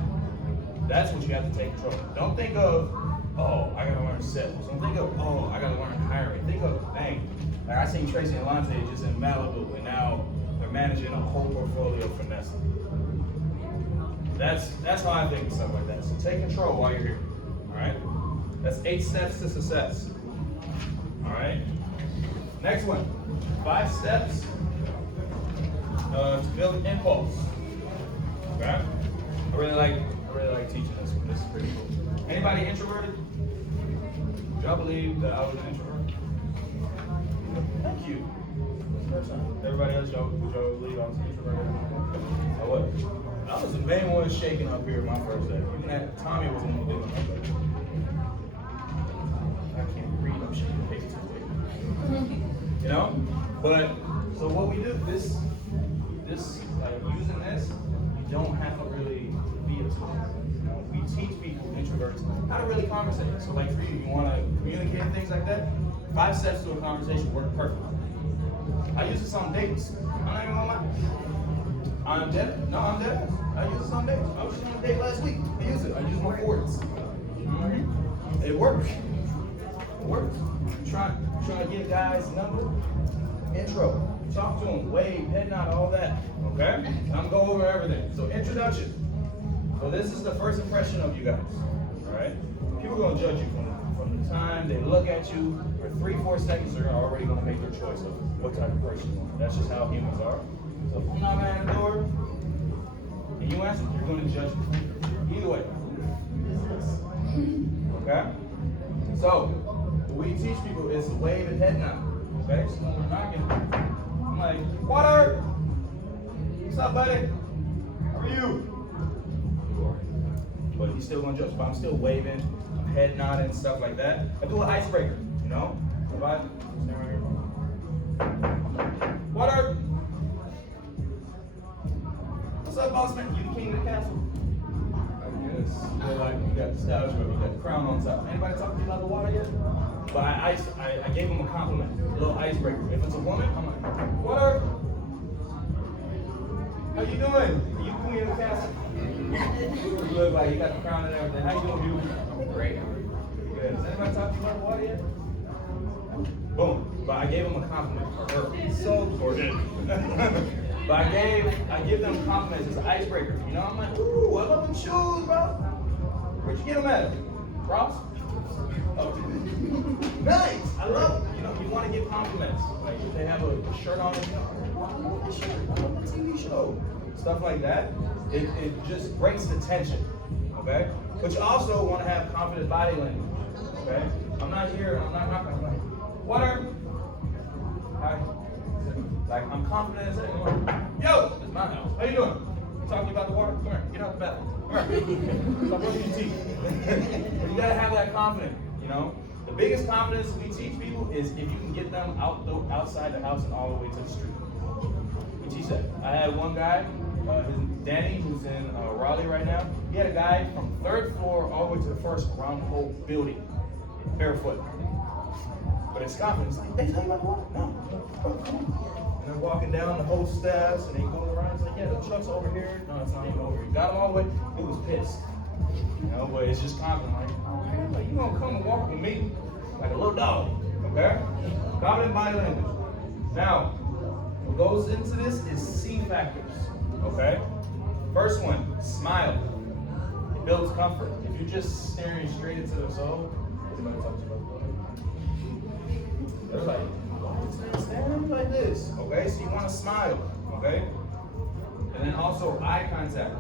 That's what you have to take control of. Don't think of, oh, I gotta learn sales. Don't think of, oh, I gotta learn hiring. Think of, dang, like I seen Tracy and Alante just in Malibu, and now they're managing a whole portfolio for Nestle. That's how I think of stuff like that. So take control while you're here. All right? That's 8 steps to success. All right? Next one. 5 steps to build impulse. Okay? I really like teaching this one. This is pretty cool. Anybody introverted? Do y'all believe that I was an introvert? Thank you. Everybody else, would y'all believe I was an introvert? I was. I was the main one shaking up here my first day. Even that Tommy was one who did it. I can't read, I'm shaking pages today. You know? But, so what we do, this, like using this, you don't have to really be a talker. You know, we teach people, introverts, how to really conversate. So like for you, you want to communicate and things like that, 5 steps to a conversation work perfectly. I use this on dates. I'm not even gonna lie. I'm dead. No, I'm dead. I use this on dates. I was just on a date last week. I use it. I use my forwards. It works. It works. Try to give guys a number. Intro. Talk to them. Wave, head nod, all that. Okay? And I'm going over everything. So introduction. So this is the first impression of you guys. Alright? People are gonna judge you from the time they look at you. For 3-4 seconds, they're already gonna make their choice of what type of person you are. That's just how humans are. So if I'm knocking at the door, and you answer, you're going to judge me. Either way. Okay? So, what we teach people is wave and head nod. Okay? So when we're knocking, I'm like, water! What's up, buddy? How are you? But he's still going to judge. But I'm still waving, I'm head nodding, and stuff like that. I do an icebreaker, you know? If I stand right here. Water! What's up, boss man? You the king of the castle? I guess. You're like, you got the statues, you got the crown on top. Anybody talk to you about the water yet? But I gave him a compliment, a little icebreaker. If it's a woman, I'm like, water! How you doing? You the queen of the castle? You look like you got the crown and everything. How you doing, dude? I'm great. Good. Has anybody talked to you about the water yet? Boom. But I gave him a compliment for her. So for him. But I give them compliments as an icebreaker. You know, I'm like, ooh, I love them shoes, bro. Where'd you get them at? Ross? Oh, nice. I love them. You know, you want to give compliments. Like if they have a shirt on, you know, I love this shirt. I love the TV show. Stuff like that. It just breaks the tension. Okay? But you also want to have confident body language. Okay? I'm not here. I'm not knocking. I'm like, water. Hi. Like, I'm confident as hell. Yo, this is my house. How you doing? Talking to you about the water? Come here, get out the bathroom. Come here. Stop brushing your teeth. You gotta have that confidence, you know? The biggest confidence we teach people is if you can get them outside the house and all the way to the street. We teach that. I had one guy, Danny, who's in Raleigh right now. He had a guy from 3rd floor all the way to the 1st around the whole building, barefoot. But it's confidence. Like, they tell you about the water? No. Come on. And they're walking down the whole steps, and they go around. It's like, yeah, the truck's over here. No, it's not even over here. Got them all the way. It was pissed. You know, but it's just confident. Like, oh, man, like, you gonna come and walk with me like a little dog, okay? Confident body language. Now, what goes into this is C factors, okay? First one, smile. It builds comfort. If you're just staring straight into the soul, anybody talk to you about that? They're like, staring like this. this, okay? So you want to smile, okay? And then also eye contact,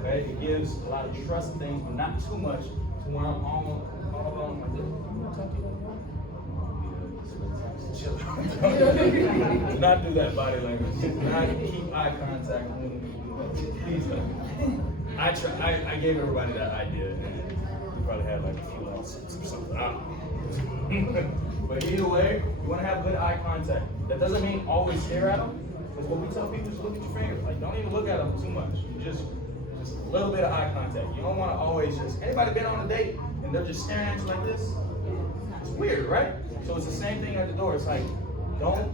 okay? It gives a lot of trust in things, but not too much to where I'm all alone like this. You want to talk to you? Chill. Do not do that body language. Do not keep eye contact when you do that. Please don't. I gave everybody that idea, and we probably had like a few lawsuits or something. I don't know. But either way, you want to have good eye contact. That doesn't mean always stare at them. Because what we tell people is look at your fingers. Like, don't even look at them too much. Just a little bit of eye contact. You don't want to always just. Anybody been on a date and they're just staring at you like this? It's weird, right? So it's the same thing at the door. It's like, don't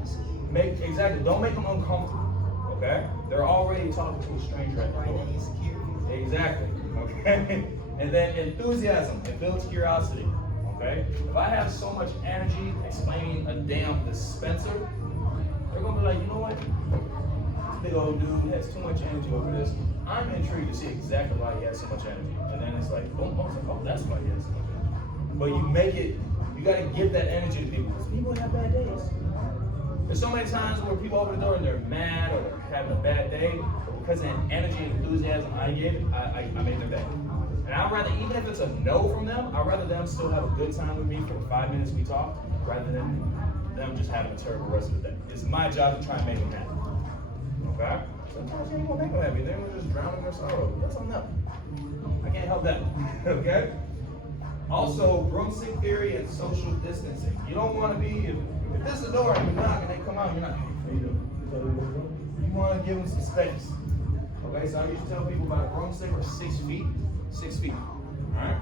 make them uncomfortable, okay? They're already talking to a stranger at the door. Exactly, okay? And then enthusiasm, it builds curiosity, okay? If I have so much energy explaining a damn dispenser, they're gonna be like, you know what? This big old dude has too much energy over this. I'm intrigued to see exactly why he has so much energy. And then it's like, boom, oh, that's why he has so much energy. But you make it, you gotta give that energy to people. Because people have bad days. There's so many times where people open the door and they're mad or they're having a bad day, but because of the energy and enthusiasm I gave, I made their day. And I'd rather, even if it's a no from them, I'd rather them still have a good time with me for the 5 minutes we talk, rather than them just having a terrible rest of the day. It's my job to try and make them happy. Okay? Sometimes you ain't gonna make them happy. They're gonna just drown in their sorrow. That's on them. I can't help that. Okay? Also, broomstick theory and social distancing. You don't want to be, if this is the door and you knock and they come out, you're not, hey, how you doing? You want to give them some space. Okay, so I used to tell people about a broomstick or 6 feet. 6 feet. Alright?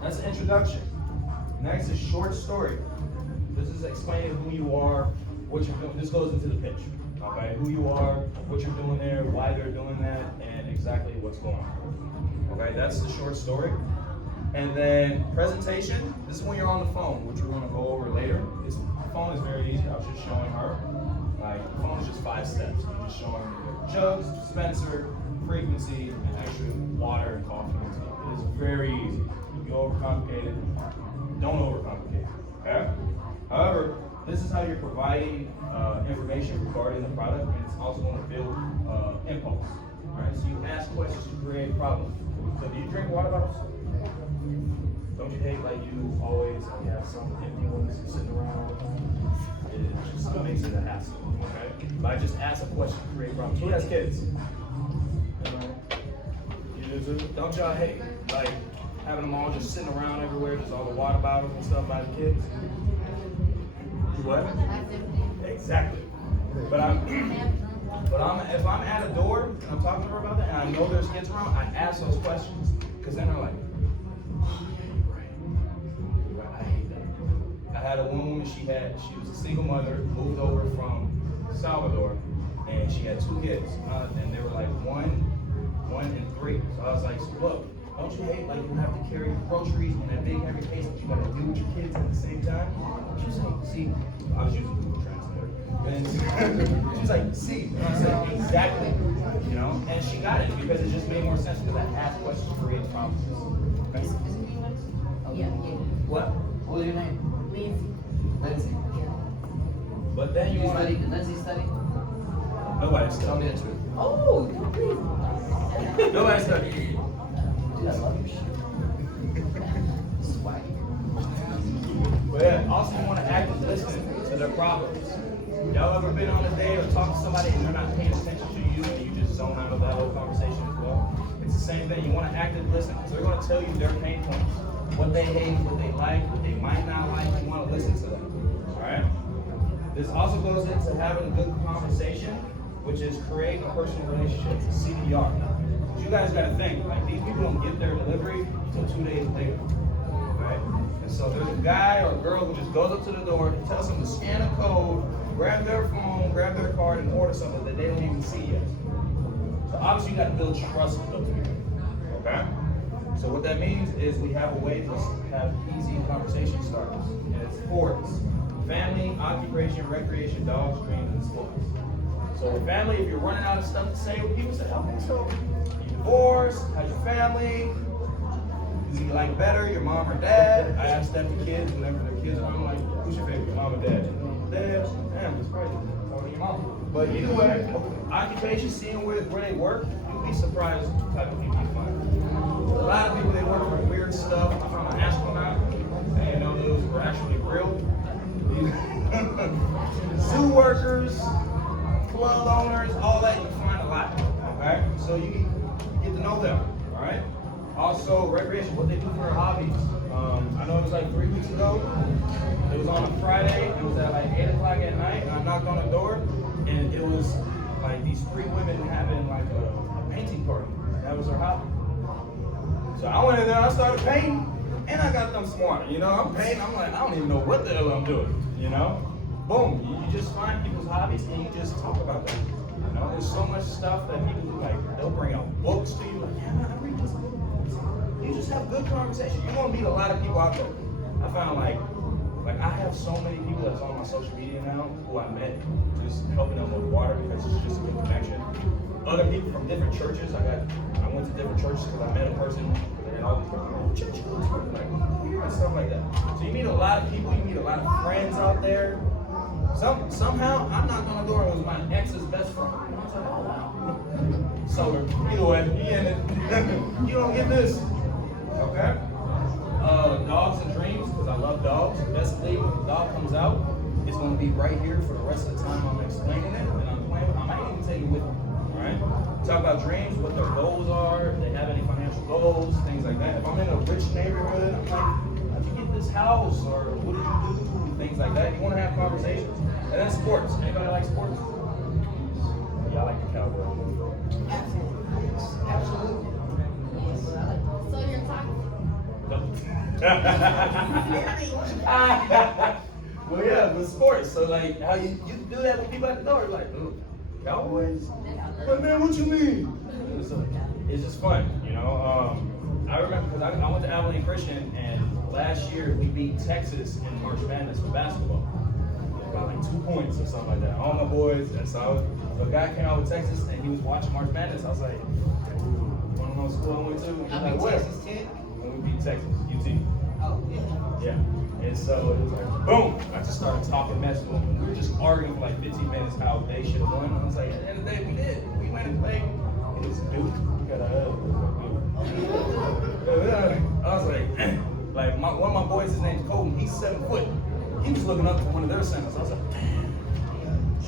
That's an introduction. Next is short story. This is explaining who you are, what you're doing. This goes into the pitch. Okay, who you are, what you're doing there, why they're doing that, and exactly what's going on. Okay, that's the short story. And then presentation, this is when you're on the phone, which we're going to go over later. The phone is very easy. I was just showing her. Like, the phone is just 5 steps. You're just showing the jugs, dispenser, frequency, and actually water and coffee. It is very easy. You overcomplicate it. Don't overcomplicate it. Okay? However, this is how you're providing information regarding the product, and it's also going to build impulse. All right? So you ask questions to create problems. So do you drink water bottles? Don't you hate like you always have some empty ones sitting around? It just makes it a hassle, okay? But I just ask a question to create problems. Who has kids? You do too? Don't y'all hate like having them all just sitting around everywhere, just all the water bottles and stuff by the kids? What? Exactly. But if I'm at a door and I'm talking to her about that and I know there's kids around, I ask those questions because then they're like, I had a woman, she was a single mother, moved over from Salvador, and she had 2 kids, and they were like 1 and 3. So I was like, so look, don't you hate like you have to carry groceries in that big heavy case, but you gotta deal with your kids at the same time? She was like, see, I was using Google Translator, and she was like, see, and I said, exactly, you know, and she got it because it just made more sense because I asked questions to create problems. Okay? Yeah. What? What was your name? Lindsay. But then you want Did Lindsay study? nobody Tell studied. me the truth. Oh, please. Nobody studied. Dude, I love your shit. Swag. But yeah, also you want to actively listen to their problems. Y'all ever been on a date or talked to somebody and they're not paying attention to you and you just zone out of that whole conversation as well? It's the same thing. You want to actively listen because they're going to tell you their pain points, what they hate, what they like, what they might not like. You want to listen to them. All right? This also goes into having a good conversation, which is creating a personal relationship, it's a CDR. But you guys got to think, like these people don't get their delivery until 2 days later. Right? And so there's a guy or a girl who just goes up to the door, tells them to scan a code, grab their phone, grab their card, and order something that they don't even see yet. So obviously you got to build trust with those people. Okay? So what that means is we have a way to have easy conversation starters. And it's 4 It's family, occupation, recreation, dogs, dreams, and sports. So with family, if you're running out of stuff to say with people, say, okay, so you divorced, how's your family? Do you like better, your mom or dad? I ask that to kids whenever their kids are, I'm like, who's your favorite, your mom or dad? Dad, damn, it's crazy. Oh, But either way, occupation, seeing where they work, you'll be surprised what type of people you find. A lot of people, they work with weird stuff. I found an astronaut. I didn't know those were actually real. Zoo workers, club owners, all that, you find a lot. Okay? So you get to know them. All right? Also, recreation, what they do for their hobbies. I know it was like 3 weeks ago. It was on a Friday. It was at like 8 o'clock at night, and I knocked on the door, and it was like these 3 women having like a painting party. That was their hobby. So I went in there, I started painting, and I got them smart. You know, I'm painting. I'm like, I don't even know what the hell I'm doing. You know, boom. You just find people's hobbies and you just talk about them. You know, there's so much stuff that people do. Like they'll bring out books to you. Like, yeah, I read this book. You just have good conversation. You're gonna meet a lot of people out there. I found like I have so many people that's on my social media now who I met just helping them with water because it's just a good connection. Other people from different churches. I went to different churches because I met a person and all these people, oh, church goes to, like, oh, here and stuff like that. So you meet a lot of people, you meet a lot of friends out there. Somehow I knocked on the door and it was my ex's best friend. And I was like, oh wow. So either way, you in it. You don't get this. Okay? Dogs and dreams, because I love dogs. Basically, when the dog comes out, it's going to be right here for the rest of the time I'm explaining it, and I'm playing. I might even take it with me. All right? Talk about dreams, what their goals are, if they have any financial goals, things like that. If I'm in a rich neighborhood, I'm like, how'd you get this house, or what did you do, things like that. You want to have conversations. And then sports. Anybody like sports? Yeah, I like the Cowboys. Absolutely. So you're talking. Well, yeah, with sports. So, like, how you do that with people at the door. Like, ooh, Cowboys? But man, what you mean? It's just fun, you know. I remember because I went to Abilene Christian, and last year we beat Texas in March Madness for basketball. By like 2 points or something like that. All my boys, and so a guy came out with Texas, and he was watching March Madness. I was like, want to know what school I went to? And he's like, what? Texas Tech? And we beat Texas, UT. Oh, yeah. Yeah. And so it was like, boom! I just started talking mess with them. We were just arguing for like 15 minutes how they should have won. I was like, at the end of the day, we did. We went and played. It was Duke. We got a I was like one of my boys, his name's Colton. He's 7 foot. He was looking up for one of their centers. I was like,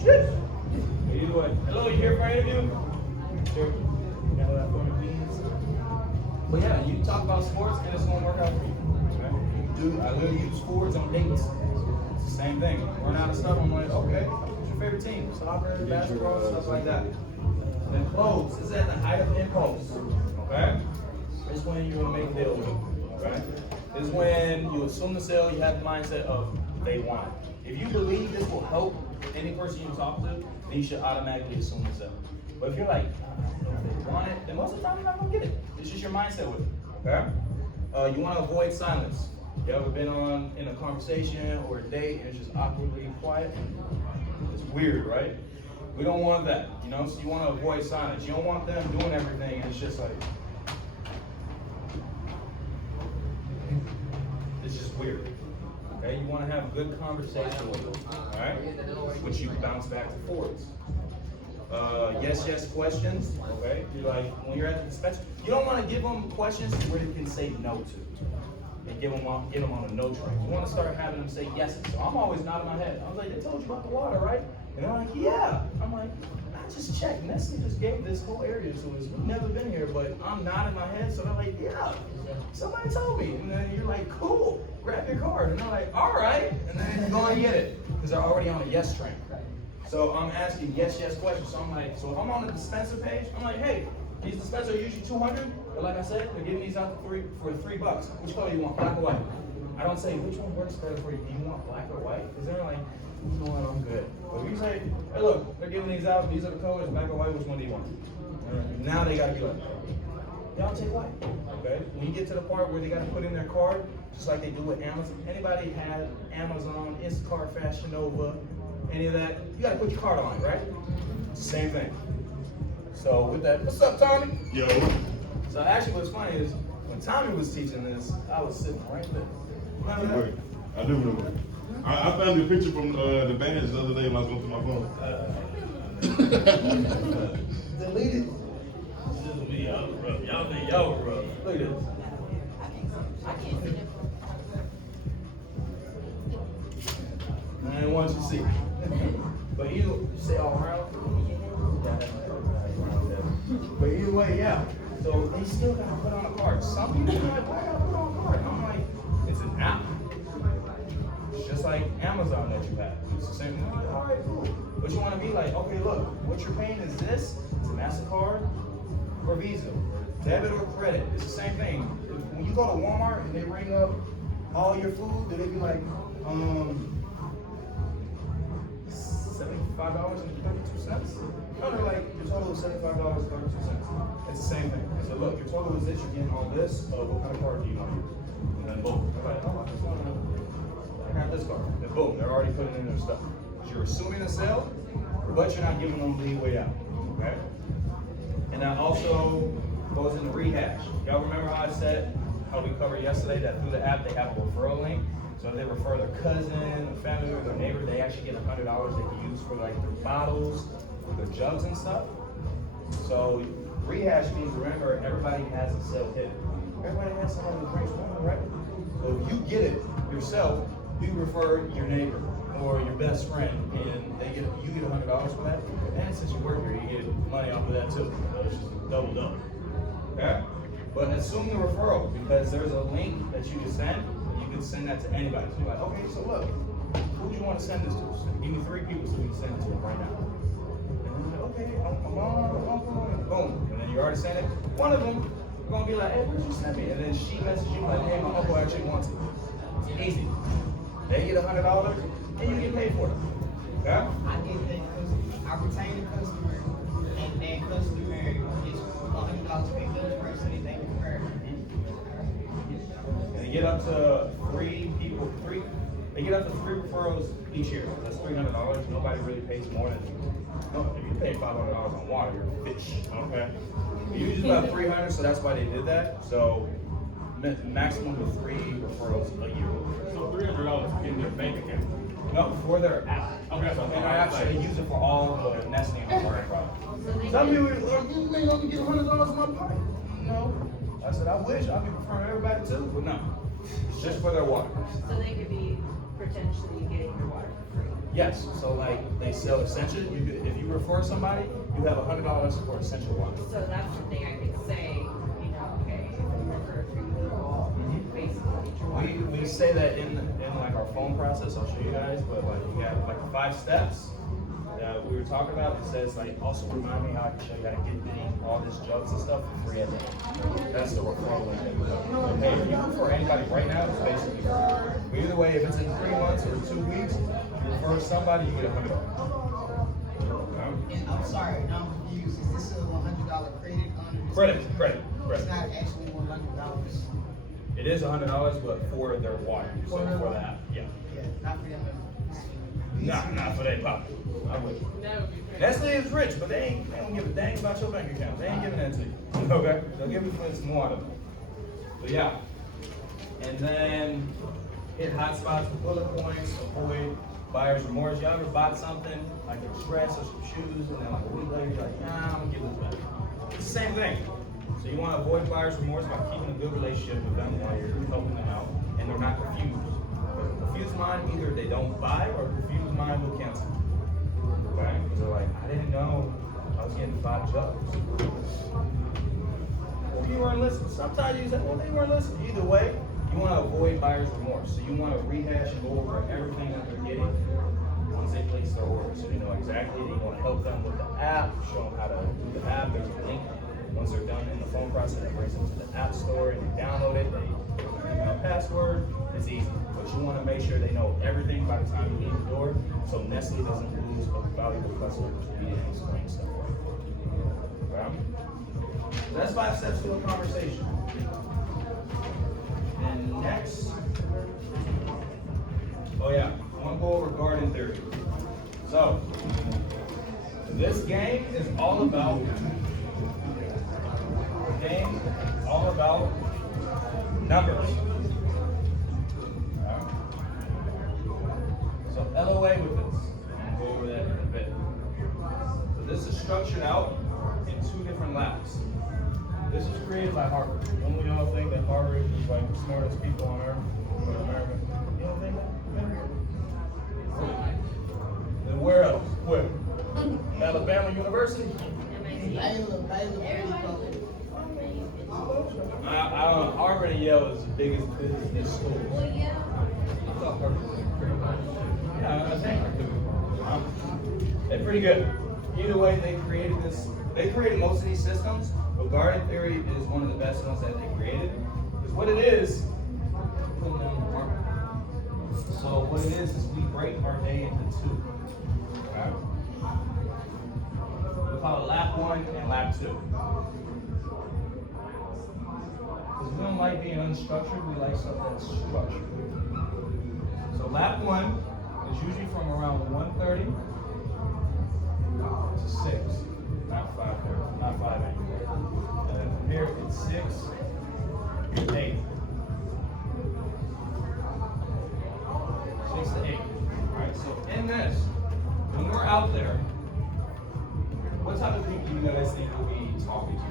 shit. But either way, hello, you here for an interview? Sure. You got that for me, please? But yeah, you talk about sports and it's gonna work out for you. Okay? I literally use sports on dates. It's the same thing. Run out of stuff, I'm like, okay, what's your favorite team? Soccer, basketball, stuff like that. And then clothes, this is at the height of impulse. Okay? This is when you're gonna make a deal with it. Okay? This is when you assume the sale, you have the mindset of they want it. If you believe this will help any person you talk to, then you should automatically assume the sale. But if you're like, I don't know if they want it, then most of the time you're not gonna get it. It's just your mindset with it. Okay? You want to avoid silence. You ever been in a conversation or a date and it's just awkwardly quiet? It's weird, right? We don't want that. You know, so you want to avoid silence. You don't want them doing everything and it's just like, it's just weird. Okay, you want to have a good conversation with them, all right? Which you bounce back and forwards. Yes questions, okay? You're like, when you're at the dispenser, you don't want to give them questions where they can say no to. And get them on a no train. You want to start having them say yeses. So I'm always nodding my head. I was like, they told you about the water, right? And they're like, yeah. I'm like, I just checked. Nestle just gave this whole area to us. We've never been here, but I'm nodding my head. So they're like, yeah, somebody told me. And then you're like, cool, grab your card. And they're like, all right. And then you go and get it because they're already on a yes train. So I'm asking yes questions. So I'm like, so if I'm on the dispenser page, I'm like, hey, these dispensers are usually $200, but like I said, they're giving these out for $3. Which color do you want, black or white? I don't say which one works better for you. Do you want black or white? Because they're like, you know what, I'm good. But we say, hey, look, they're giving these out. These are the colors, black or white. Which one do you want? Now they gotta be like, y'all take white. Okay. When you get to the part where they gotta put in their card, just like they do with Amazon. Anybody had Amazon, Instacart, Fashion Nova, any of that? You gotta put your card on it, right? Same thing. So with that, what's up, Tommy? Yo. So actually what's funny is, when Tommy was teaching this, I was sitting right there. Remember that? I do remember. I found a picture from the bands the other day when I was going through my phone. Delete it. This is me, y'all rough. Y'all think y'all rough. Look at this. I ain't want you to see. But you say all around. But either way, yeah. So they still gotta put on a card. Some people are like, why gotta put on a card? I'm like, it's an app. It's just like Amazon that you have. It's the same thing. All right, cool. But you want to be like, okay, look, what you're paying is this. It's a MasterCard or Visa, debit or credit. It's the same thing. When you go to Walmart and they ring up all your food, do they be like, $75.32? No, they're like, your total is $75.32. It's the same thing. I said, look, your total is this, you're getting all this, what kind of card do you want to use? And then boom. I'm like, oh, I just want to, I got this card. And boom, they're already putting in their stuff. You're assuming a sale, but you're not giving them leeway out, okay? And that also goes into rehash. Y'all remember how I said, how we covered yesterday, that through the app they have a referral link? So if they refer their cousin, a family member, their neighbor, they actually get $100 they can use for like their bottles, or their jugs and stuff. So rehash means, remember, everybody has a sale hidden. Everybody has someone who drinks water, right? So if you get it yourself, you refer your neighbor or your best friend, and you get $100 for that. And since you work here, you get money off of that too. So it's just doubled up. Okay? But assume the referral, because there's a link that you can send. You can send that to anybody. So you're like, okay, so look, who do you want to send this to? So give me 3 people so we can send it to them right now. And then you're like, okay, I'm on, and boom. And then you already sent it. One of them is gonna be like, hey, where'd you send me? And then she messages you like, hey, my uncle actually wants it. It's easy. They get $100 and you get paid for it. Okay? I get that customer, I retain the customer, and that customer gets $100 paid for the person that they refer. And they get up to 3 people, they get up to 3 referrals each year. That's $300. Nobody really pays more than, if you pay $500 on water, you're a fish, okay? Usually about 300, so that's why they did that. So maximum of 3 referrals a year. So $300 in their bank account. No, for their app. Okay, so And I actually use it for all the Nestle and Newbern products. some people are like, you ain't gonna get $100 in my pocket. No. I said, I wish. I'd be preferring everybody too, but no. It's just for their water. So they could be potentially getting your water for free. Yes, so like they sell essential. If you refer somebody, you have $100 for essential water. So that's the thing I could say, you know, okay, if you refer for you, basically get your water. We say that in like our phone process. I'll show you guys, but like we have like 5 steps that we were talking about. It says like also remind me how I can show you how to get all these jugs and stuff for free at the end. That's the referral link that we have. Hey, if you refer anybody right now, it's basically free. But either way, if it's in 3 months or 2 weeks, you refer somebody, you get $100. And I'm sorry, I'm confused. Is this a $100 credit under this? Credit. It's not actually $100. It is $100, but for their water, so for that, yeah. Yeah, not for them. Not for their pocket. I would. That would be crazy. Nestle is rich, but they don't give a dang about your bank account. They ain't giving that to you. Okay? They'll give you for some more out of it. But yeah. And then hit hotspots with bullet points, avoid buyer's remorse. Y'all ever bought something like a dress or some shoes, and then like a week later you're like, nah, I'm gonna give this back. It's the same thing. So you want to avoid buyer's remorse by keeping a good relationship with them while you're helping them out, and they're not confused. Because a confused mind, either they don't buy, or a confused mind will cancel. Okay? Because they're like, I didn't know I was getting 5 jugs. Well, you weren't listening. Sometimes you say, well, they weren't listening. Either way, you want to avoid buyer's remorse. So you want to rehash and go over everything that they're getting once they place their order. So you know exactly, you want to help them with the app, show them how to do the app. There's a link. Once they're done in the phone process, it brings them to the app store and they download it. They give them a password. It's easy. But you want to make sure they know everything by the time you leave the door, so Nestle doesn't lose a valuable customer because we didn't explain stuff right. Okay? So that's 5 steps to a conversation. And next, oh yeah, I want to go over garden theory. So, this game is all about numbers. Right. So LOA with this. I'll go over that in a bit. structured out in 2 different labs. This was created by Harvard. Don't we all think that Harvard is like the smartest people on earth in America? You don't think that? Then where else? Where? Alabama University? I don't know. Harvard and Yale is the biggest business schools. Well, yeah. I thought Harvard was pretty good. Yeah, I think they're pretty good. Either way, they created this. They created most of these systems, but guarded theory is one of the best ones that they created. Because what it is, putting them in the market. So what it is we break our day into 2. Okay? We call it lap 1 and lap 2. Because we don't like being unstructured, we like stuff that's structured. So lap 1 is usually from around 1:30 to 6. Not 5:30, not 5 anymore. And then from here it's 6 to 8. 6 to 8. Alright, so in this, when we're out there, what type of people do you guys think we'll be talking to?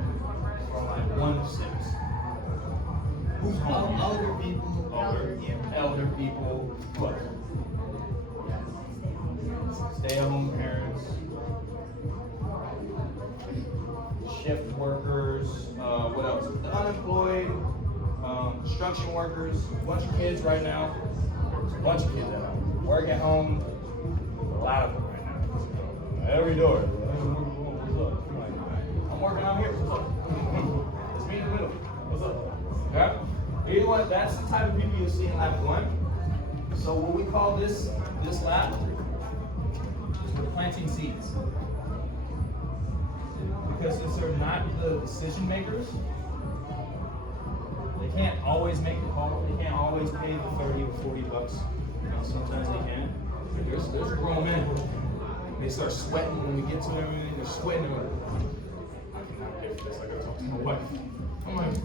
From like 1 to 6. Who's home? Older people. Elder people. What? Stay-at-home parents. Shift workers. What else? The unemployed. Construction workers. A bunch of kids right now. There's a bunch of kids at home. Work at home. A lot of them right now. Every door. What's up? I'm working out here. What's up? It's me in the middle. What's up? Okay? Either way, that's the type of people you'll see in lap 1. So what we call this lap is we're planting seeds. Because since they're not the decision makers, they can't always make the call. They can't always pay the 30 or 40 bucks. You know, sometimes they can. But there's grown men. They start sweating when we get to everything. They're sweating. I cannot pay for this. I gotta talk to my wife. I'm like,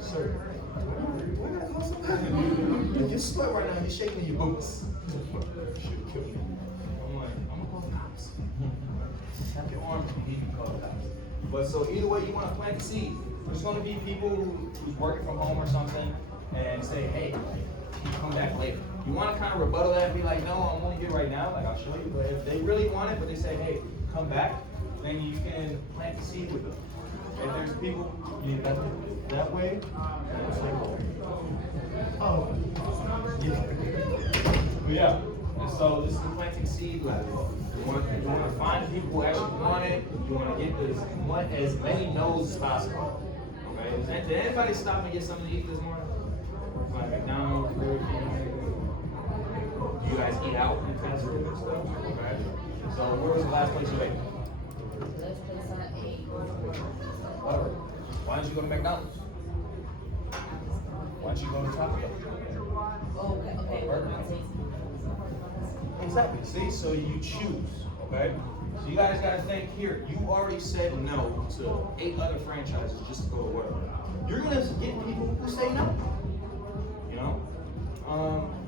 sir, why gotta call somebody? You're sweat right now. You're shaking your boots. Should kill me. I'm like, I'm gonna call the cops. Tap your arms and you can call the cops. But so either way, you want to plant the seed. There's going to be people who's working from home or something and say, hey, you come back later. You want to kind of rebuttal that and be like, no, I'm only here right now. Like, I'll show you. But if they really want it, but they say, hey, come back, then you can plant the seed with them. If there's people that way, it's like, oh, yeah. And so this is the planting seed lab. You want to find people who actually want it. You want to get as many no's as possible. Okay? Did anybody stop and get something to eat this morning? Like McDonald's, Burger King? Do you guys eat out in fast food and stuff? Okay. So where was the last place you ate? Why didn't you go to McDonald's? Why didn't you go to Taco Bell? Okay. Exactly. See, so you choose, okay? So you guys gotta think here. You already said no to 8 other franchises just to go to work. You're gonna get people who say no. You know,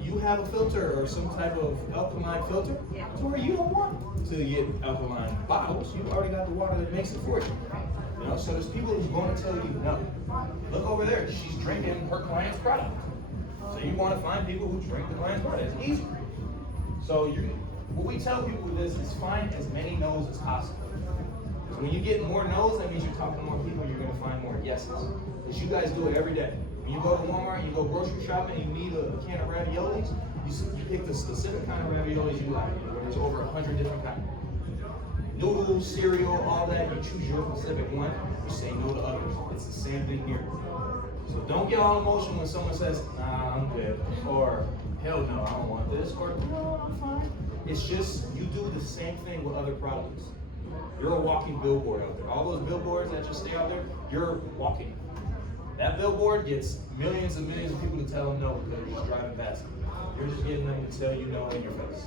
you have a filter or some type of alkaline filter, to where you don't want to get alkaline bottles. You've already got the water that makes it for you. You know, so there's people who's going to tell you no. Look over there. She's drinking her client's product. So you want to find people who drink the client's product. It's easy. So what we tell people with this is find as many no's as possible. Because when you get more no's, that means you're talking to more people, you're going to find more yeses. Because you guys do it every day. When you go to Walmart and you go grocery shopping and you need a can of raviolis, you pick the specific kind of raviolis you like. There's over 100 different kinds. Noodles, cereal, all that, you choose your specific one, you say no to others. It's the same thing here. So don't get all emotional when someone says, nah, I'm good, or hell no, I don't want this, or no, I'm fine. It's just, you do the same thing with other products. You're a walking billboard out there. All those billboards that just stay out there, you're walking. That billboard gets millions and millions of people to tell them no because they're just driving past them. You're just getting them to tell you no in your face.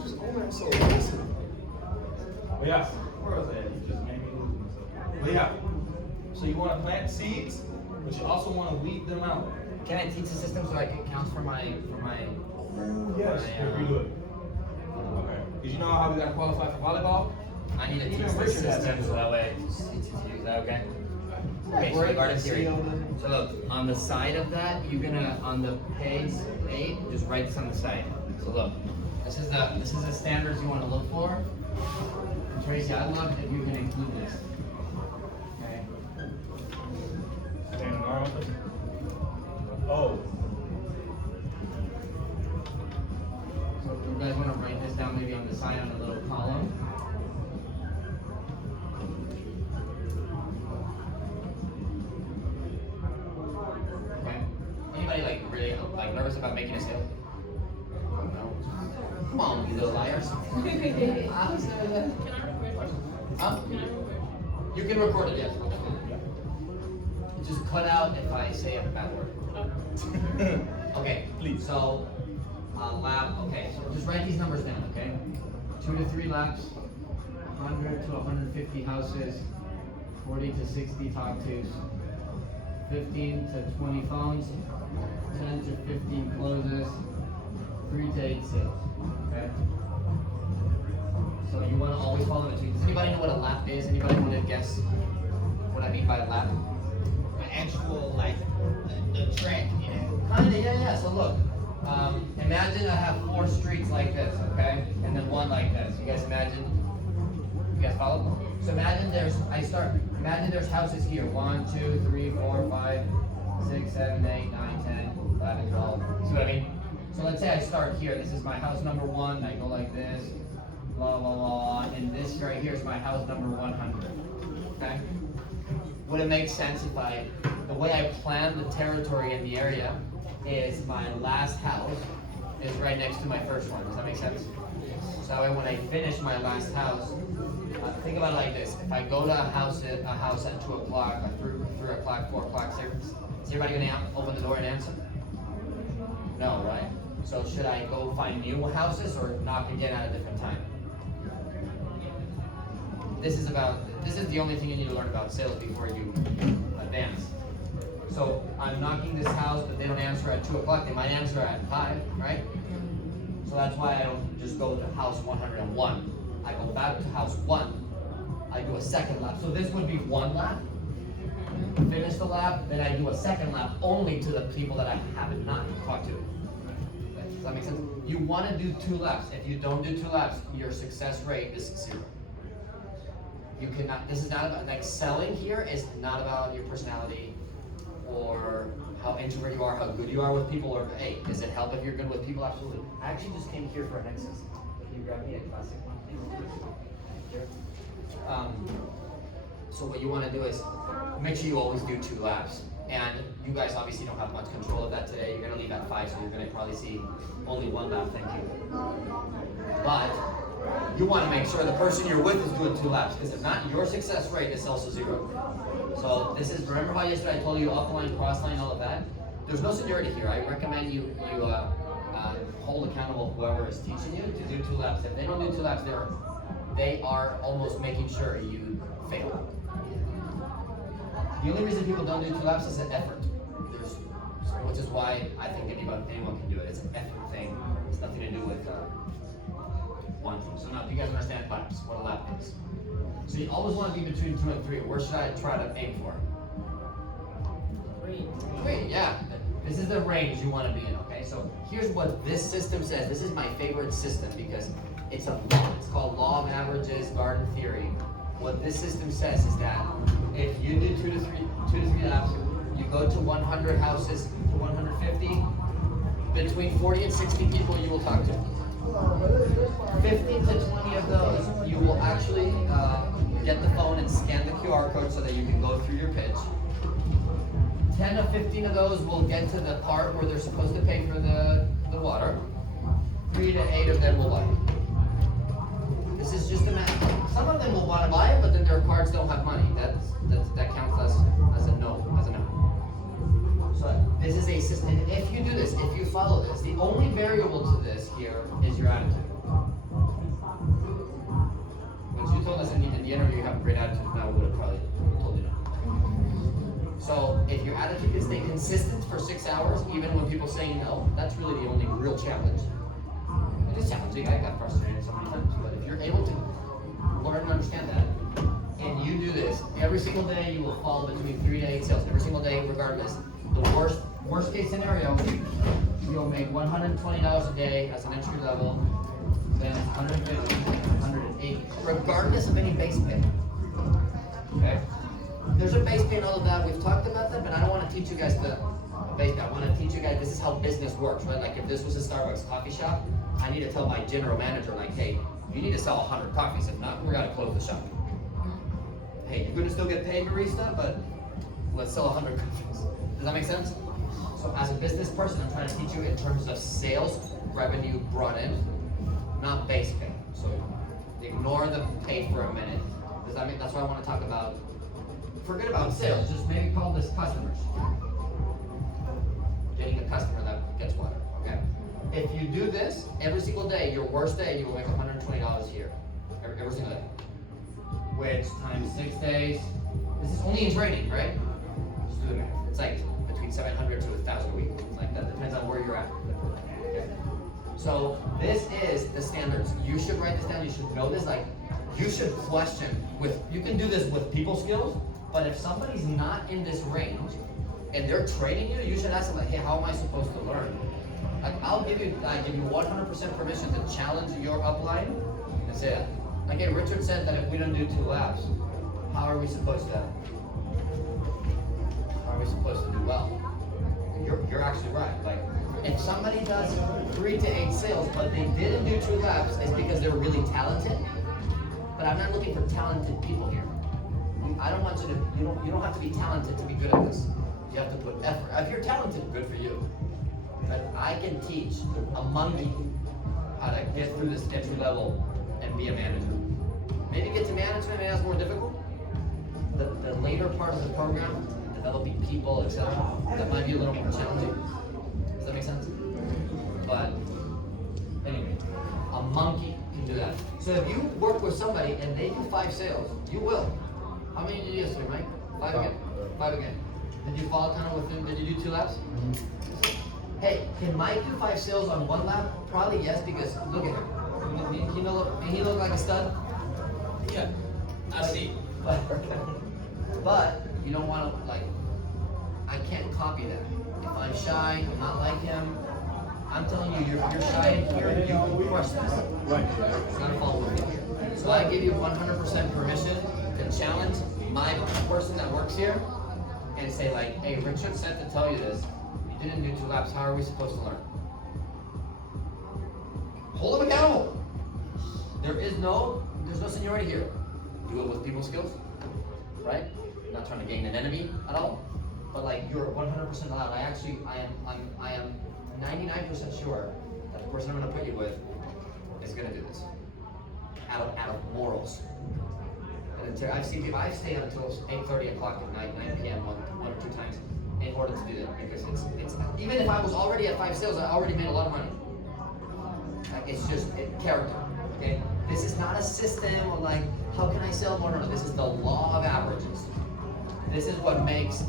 Just own that so listen. But yeah, where was that? You just made me lose myself. But yeah, so you want to plant seeds, but you also want to weed them out. Can I teach the system so I can count for my Yes, my, here, redo it. Okay. how we got qualified for volleyball? I need to teach Even the Richard has system that. so that way it's easy to use. Is that okay? Okay, so the garden theory. So look, on the side of that, you're gonna, on the page 8, just write this on the side. So look, this is the standards you wanna look for. Tracy, I'd love if you can include this. Okay? Staying in our office? Oh. So if you guys wanna write this down maybe on the side on a little column. Okay. Anybody like really like nervous about making a sale? No. Come on, you little liars. Can I record? Huh? Can I record? You can record it, yes. Just cut out if I say a bad word. Okay, Please. so, lap, okay, so just write these numbers down, okay? 2 to 3 laps, 100 to 150 houses, 40 to 60 talk tos, 15 to 20 phones, 10 to 15 closes, 3 to 8 sales, okay? So you wanna always follow the two. Does anybody know what a lap is? Anybody wanna guess what I mean by a lap? An actual, like, the track, you know? Kinda, yeah. So look, imagine I have 4 streets like this, okay? And then one like this. You guys imagine? You guys follow? So imagine imagine there's houses here. 1, 2, 3, 4, 5, 6, 7, 8, 9, 10, 11, 12. See what I mean? So let's say I start here. This is my house number 1. I go like this, blah, blah, blah. And this right here is my house number 100, okay? Would it make sense if the way I plan the territory in the area is my last house is right next to my first one. Does that make sense? So that way when I finish my last house, think about it like this. If I go to a house at 2 o'clock, or 3 o'clock, 4 o'clock, is everybody gonna open the door and answer? No, right? So should I go find new houses or knock again at a different time? This is the only thing you need to learn about sales before you advance. So I'm knocking this house, but they don't answer at 2 o'clock. They might answer at 5, right? So that's why I don't just go to house 101. I go back to house 1. I do a second lap. So this would be 1 lap. Finish the lap, then I do a second lap only to the people that I haven't not talked to. Does that make sense? You want to do 2 laps. If you don't do 2 laps, your success rate is 0. You cannot, this is not about, like selling here is not about your personality or how introverted you are, how good you are with people, or hey, does it help if you're good with people? Absolutely. I actually just came here for an Nexus. Can you grab me a classic one, please? Here. So what you want to do is make sure you always do 2 laps. And you guys obviously don't have much control of that today. You're going to leave at 5, so you're going to probably see only 1 lap, thank you. But you want to make sure the person you're with is doing 2 laps, because if not, your success rate is also 0. So this is, remember how yesterday I told you upline, crossline, all of that? There's no seniority here. I recommend you hold accountable whoever is teaching you to do 2 laps. If they don't do 2 laps, they are almost making sure you fail. The only reason people don't do 2 laps is an effort. Which is why I think anyone can do it. It's an effort thing. It's nothing to do with one thing. So now, if you guys understand laps, what a lap is. So you always want to be between 2 and 3. Where should I try to aim for? 3, yeah. This is the range you want to be in, okay? So here's what this system says. This is my favorite system because it's a law. It's called Law of Averages, Garden Theory. What this system says is that if you do 2 to 3 laps, you go to 100 houses to 150, between 40 and 60 people you will talk to. 15 to 20 of those, you will actually get the phone and scan the QR code so that you can go through your pitch. 10 to 15 of those will get to the part where they're supposed to pay for the water. 3 to 8 of them will buy it. This is just a matter. Some of them will want to buy it, but then their cards don't have money. That counts as a no, So this is a system. And if you do this, if you follow this, the only variable to this here is your attitude. Which you told us in the interview you have a great attitude, now we would have probably told you no. So if your attitude can stay consistent for 6 hours, even when people say no, that's really the only real challenge. It is challenging, I got frustrated so many times, but if you're able to learn and understand that, and you do this, every single day you will fall between 3 to 8 sales, every single day regardless. The worst case scenario, you'll make $120 a day as an entry level, then 150, 180, regardless of any base pay. Okay? There's a base pay and all of that, we've talked about that, but I don't wanna teach you guys the base pay. I wanna teach you guys this is how business works, right? Like if this was a Starbucks coffee shop, I need to tell my general manager, like, hey, you need to sell 100 coffees, if not, we're gonna close the shop. Hey, you're gonna still get paid, barista, but let's sell 100 coffees. Does that make sense? So as a business person, I'm trying to teach you in terms of sales revenue brought in, not base pay. So ignore the pay for a minute. Does that mean, that's why I wanna talk about, forget about sales, just maybe call this customers. Getting a customer that gets water, okay? If you do this, every single day, your worst day, you will make $120 a year. Every single day. Which times 6 days, this is only in training, right? Just do the math. It's like between 700 to 1,000 a week. Like that depends on where you're at. Okay. So this is the standards. You should write this down. You should know this. Like you should question with. You can do this with people skills, but if somebody's not in this range and they're training you, you should ask them like, hey, how am I supposed to learn? Like I give you 100% permission to challenge your upline and say, like, hey, Richard said that if we don't do 2 laps, how are we supposed to? How are we supposed to do well? You're actually right. Like, if somebody does 3 to 8 sales, but they didn't do 2 laps, it's because they're really talented. But I'm not looking for talented people here. I don't want you to. You don't have to be talented to be good at this. You have to put effort. If you're talented, good for you. But I can teach a monkey how to get through this entry level and be a manager. Maybe get to management, maybe that's more difficult. The later part of the program, developing people, etc., that might be a little more challenging. Does that make sense? But anyway, a monkey can do that. So if you work with somebody and they do 5 sales, you will. How many did you do yesterday, Mike? 5 again. 5 again. Did you fall kind of within? Did you do 2 laps? Hey, can Mike do 5 sales on 1 lap? Probably yes, because look at him. He look like a stud? Yeah, I see. But you don't want to, like, I can't copy that. If I'm shy, I'm not like him. I'm telling you, you're shy here, you crush this. Right. It's not a fault with you. So I give you 100% permission to challenge my person that works here and say like, hey, Richard said to tell you this. You didn't do 2 laps, how are we supposed to learn? Hold them accountable. There's no seniority here. Do it with people skills, right? Not trying to gain an enemy at all, but like you're 100% allowed. I am 99% sure that the person I'm going to put you with is going to do this out of morals. And until I've seen people, I've stayed until 8:30 o'clock at night, 9 p.m. one or two times in order to do that because it's even if I was already at 5 sales, I already made a lot of money. Like it's just character. Okay, this is not a system of like how can I sell more? No, this is the law of averages. This is what makes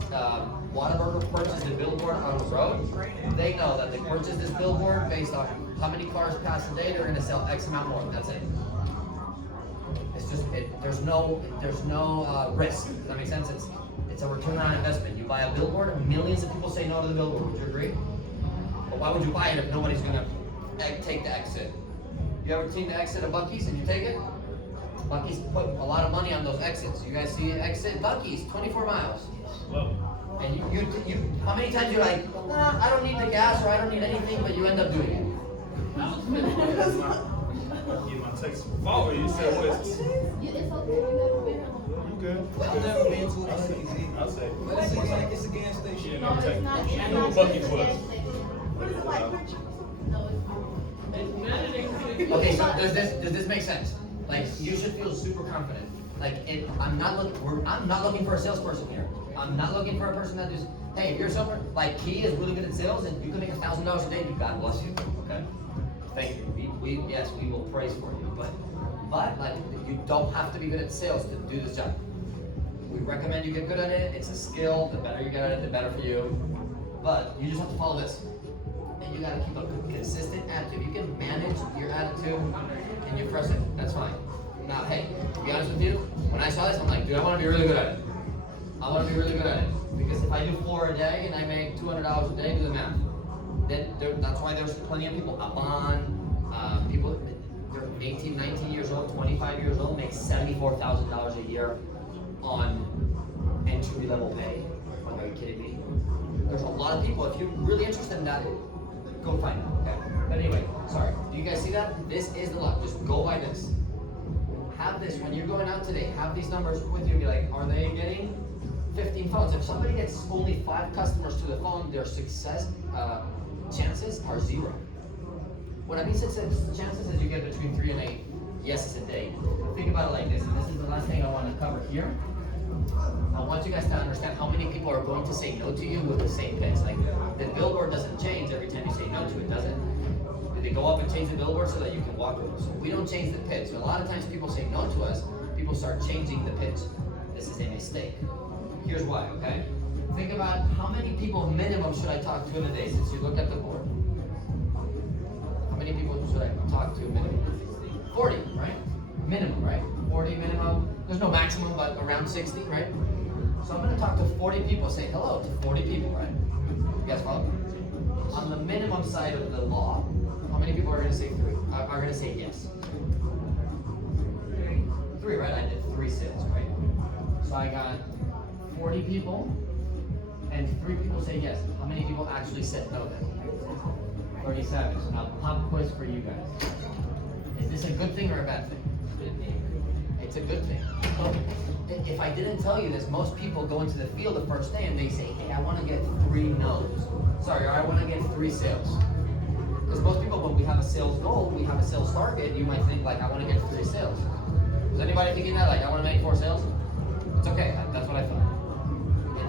Whataburger purchase the billboard on the road. They know that they purchase this billboard based on how many cars pass a day. They're going to sell X amount more. That's it. It's just there's no risk. Does that make sense? It's a return on investment. You buy a billboard, and millions of people say no to the billboard. Would you agree? But why would you buy it if nobody's going to take the exit? You ever seen the exit of Buc-ee's and you take it? Buc-ee's put a lot of money on those exits. You guys see exit Buc-ee's 24 miles. Well, And you how many times you're like, nah, I don't need the gas or I don't need anything, but you end up doing it. get my text before you said West. You good? I've never been to a easy. I'll say. But it seems like it's a gas station. You know, take, you know what Buc-ee's was. What is it like, Richard? Okay, so does this make sense? Like you should feel super confident. Like I'm not looking for a salesperson here. I'm not looking for a person that just, hey, if you're someone like Key is really good at sales and you can make $1,000 a day, God bless you. Okay. Thank you. Yes, we will praise for you. But like you don't have to be good at sales to do this job. We recommend you get good at it. It's a skill. The better you get at it, the better for you. But you just have to follow this. you gotta keep a consistent attitude. You can manage your attitude and your person. That's fine. Now, hey, to be honest with you, when I saw this, I'm like, dude, I want to be really good at it. I want to be really good at it because if I do 4 a day and I make $200 a day, do the math. Then that's why there's plenty of people up on people. They're 18, 19 years old, 25 years old, make $74,000 a year on entry level pay. Are you kidding me? There's a lot of people. If you're really interested in that, go find it. Okay. But anyway, sorry. Do you guys see that? This is the luck. Just go by this. Have this when you're going out today. Have these numbers with you. Be like, are they getting 15 phones? If somebody gets only 5 customers to the phone, their success chances are 0. What I mean success chances is you get between 3 and 8 yeses a day. Think about it like this, and this is the last thing I want to cover here. I want you guys to understand how many people are going to say no to you with the same pitch. Like, the billboard doesn't change every time you say no to it, does it? They go up and change the billboard so that you can walk with them. So we don't change the pitch. So a lot of times people say no to us, people start changing the pitch. This is a mistake. Here's why, okay? Think about how many people minimum should I talk to in a day since you look at the board. How many people should I talk to minimum? 40, right? Minimum, right? 40 minimum. There's no maximum, but around 60, right? So I'm gonna talk to 40 people, say hello to 40 people, right? You guys follow? On the minimum side of the law, how many people are gonna say 3? Are gonna say yes? 3, right? I did 3 sales, right? So I got 40 people, and 3 people say yes. How many people actually said no then? 37. So now pop quiz for you guys. Is this a good thing or a bad thing? It's a good thing. So if I didn't tell you this, most people go into the field the first day and they say, hey, I want to get 3 no's. Sorry, or I want to get 3 sales. Because most people, when we have a sales goal, we have a sales target, you might think like, I want to get 3 sales. Is anybody thinking that? Like, I want to make 4 sales? It's okay, that's what I thought.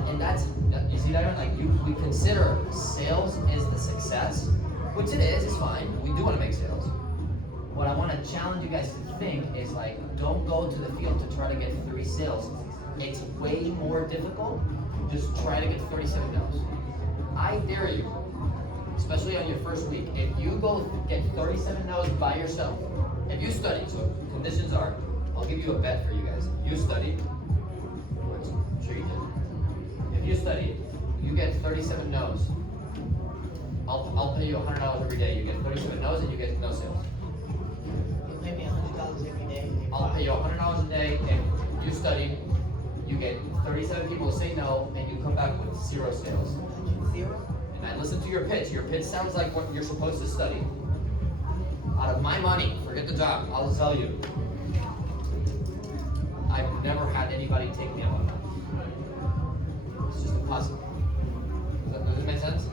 And that's, you see that? Like, we consider sales is the success, which it is, it's fine. We do want to make sales. What I want to challenge you guys to think is like, don't go to the field to try to get 3 sales. It's way more difficult. Just try to get 37 no's. I dare you, especially on your first week, if you go get 37 no's by yourself, if you study, so conditions are, I'll give you a bet for you guys. You study, which I'm sure you did. If you study, you get 37 no's. I'll pay you $100 every day. You get 37 no's and you get no sales. You pay me $100 every day. I'll pay you $100 a day if you study, you get 37 people say no, and you come back with 0 sales. 0? And I listen to your pitch. Your pitch sounds like what you're supposed to study. Out of my money, forget the job, I'll tell you. I've never had anybody take me up on that. It's just impossible. Does it make sense?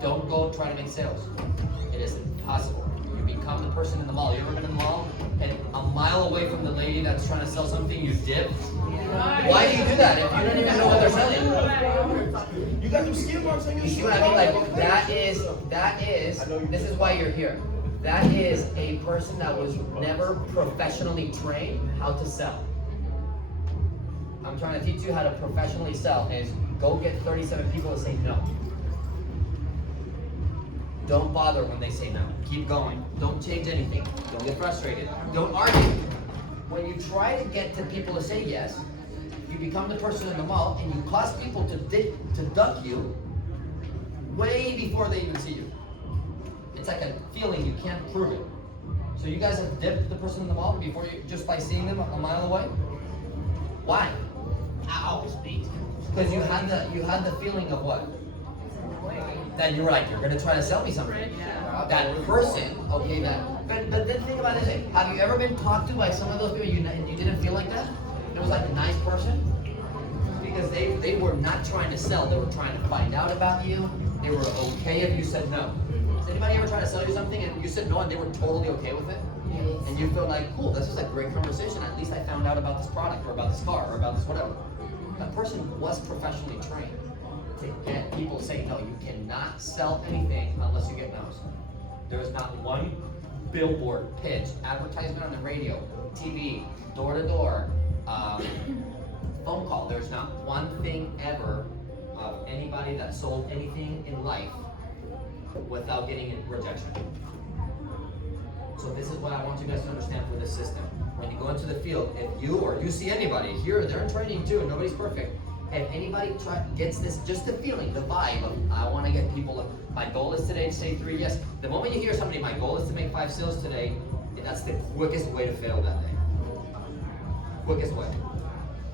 Don't go try to make sales. It is impossible. You become the person in the mall. You ever been in the mall? And a mile away from the lady that's trying to sell something, you dip? Why do you do that if you don't even know what they're selling? You got them skin marks on your You see what I mean? Like, that is, this is why you're here. That is a person that was never professionally trained how to sell. I'm trying to teach you how to professionally sell is go get 37 people to say no. Don't bother when they say no. Keep going. Don't change anything. Don't get frustrated. Don't argue. When you try to get to people to say yes, you become the person in the mall and you cause people to duck you way before they even see you. It's like a feeling, you can't prove it. So you guys have dipped the person in the mall before you, just by seeing them a mile away? Why? I always beat. Because you had the feeling of what? That you were like, you're gonna try to sell me something. That person, okay, but then think about this, have you ever been talked to by some of those people and you didn't feel like that? It was like a nice person? Because they were not trying to sell, they were trying to find out about you. They were okay if you said no. Has anybody ever tried to sell you something and you said no and they were totally okay with it? Yes. And you feel like, cool, this is a great conversation. At least I found out about this product or about this car or about this whatever. That person was professionally trained to get people to say no. You cannot sell anything unless you get no's. There is not one billboard, pitch, advertisement on the radio, TV, door to door, phone call. There's not one thing ever of anybody that sold anything in life without getting rejection. So this is what I want you guys to understand for this system. When you go into the field, if you or you see anybody here, they're in training too, nobody's perfect. If anybody gets this, just the feeling, the vibe of, I want to get people, my goal is today to say 3 yes. The moment you hear somebody, my goal is to make 5 sales today, that's the quickest way to fail that day. Quickest way.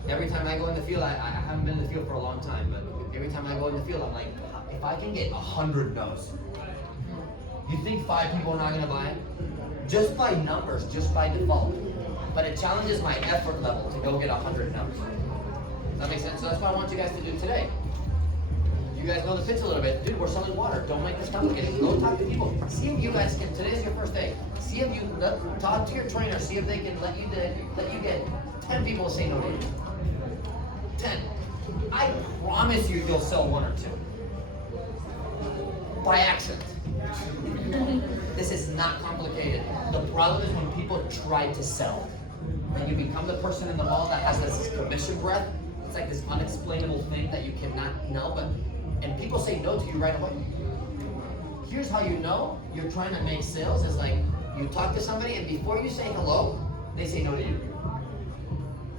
Every time I go in the field, I haven't been in the field for a long time, but every time I go in the field, I'm like, if I can get 100 no's, you think 5 people are not going to buy it? Just by numbers, just by default. But it challenges my effort level to go get 100 no's. Does that make sense? So that's what I want you guys to do today. You guys know the pitch a little bit. Dude, we're selling water. Don't make this complicated. Go talk to people. See if you guys can, today's your first day. See if you, talk to your trainer, see if they can let you get 10 people to say no to you. 10. I promise you'll sell 1 or 2. By accident. This is not complicated. The problem is when people try to sell. When you become the person in the mall that has this commission breath, it's like this unexplainable thing that you cannot know, and people say no to you right away. Here's how you know you're trying to make sales, is like, you talk to somebody and before you say hello, they say no to you.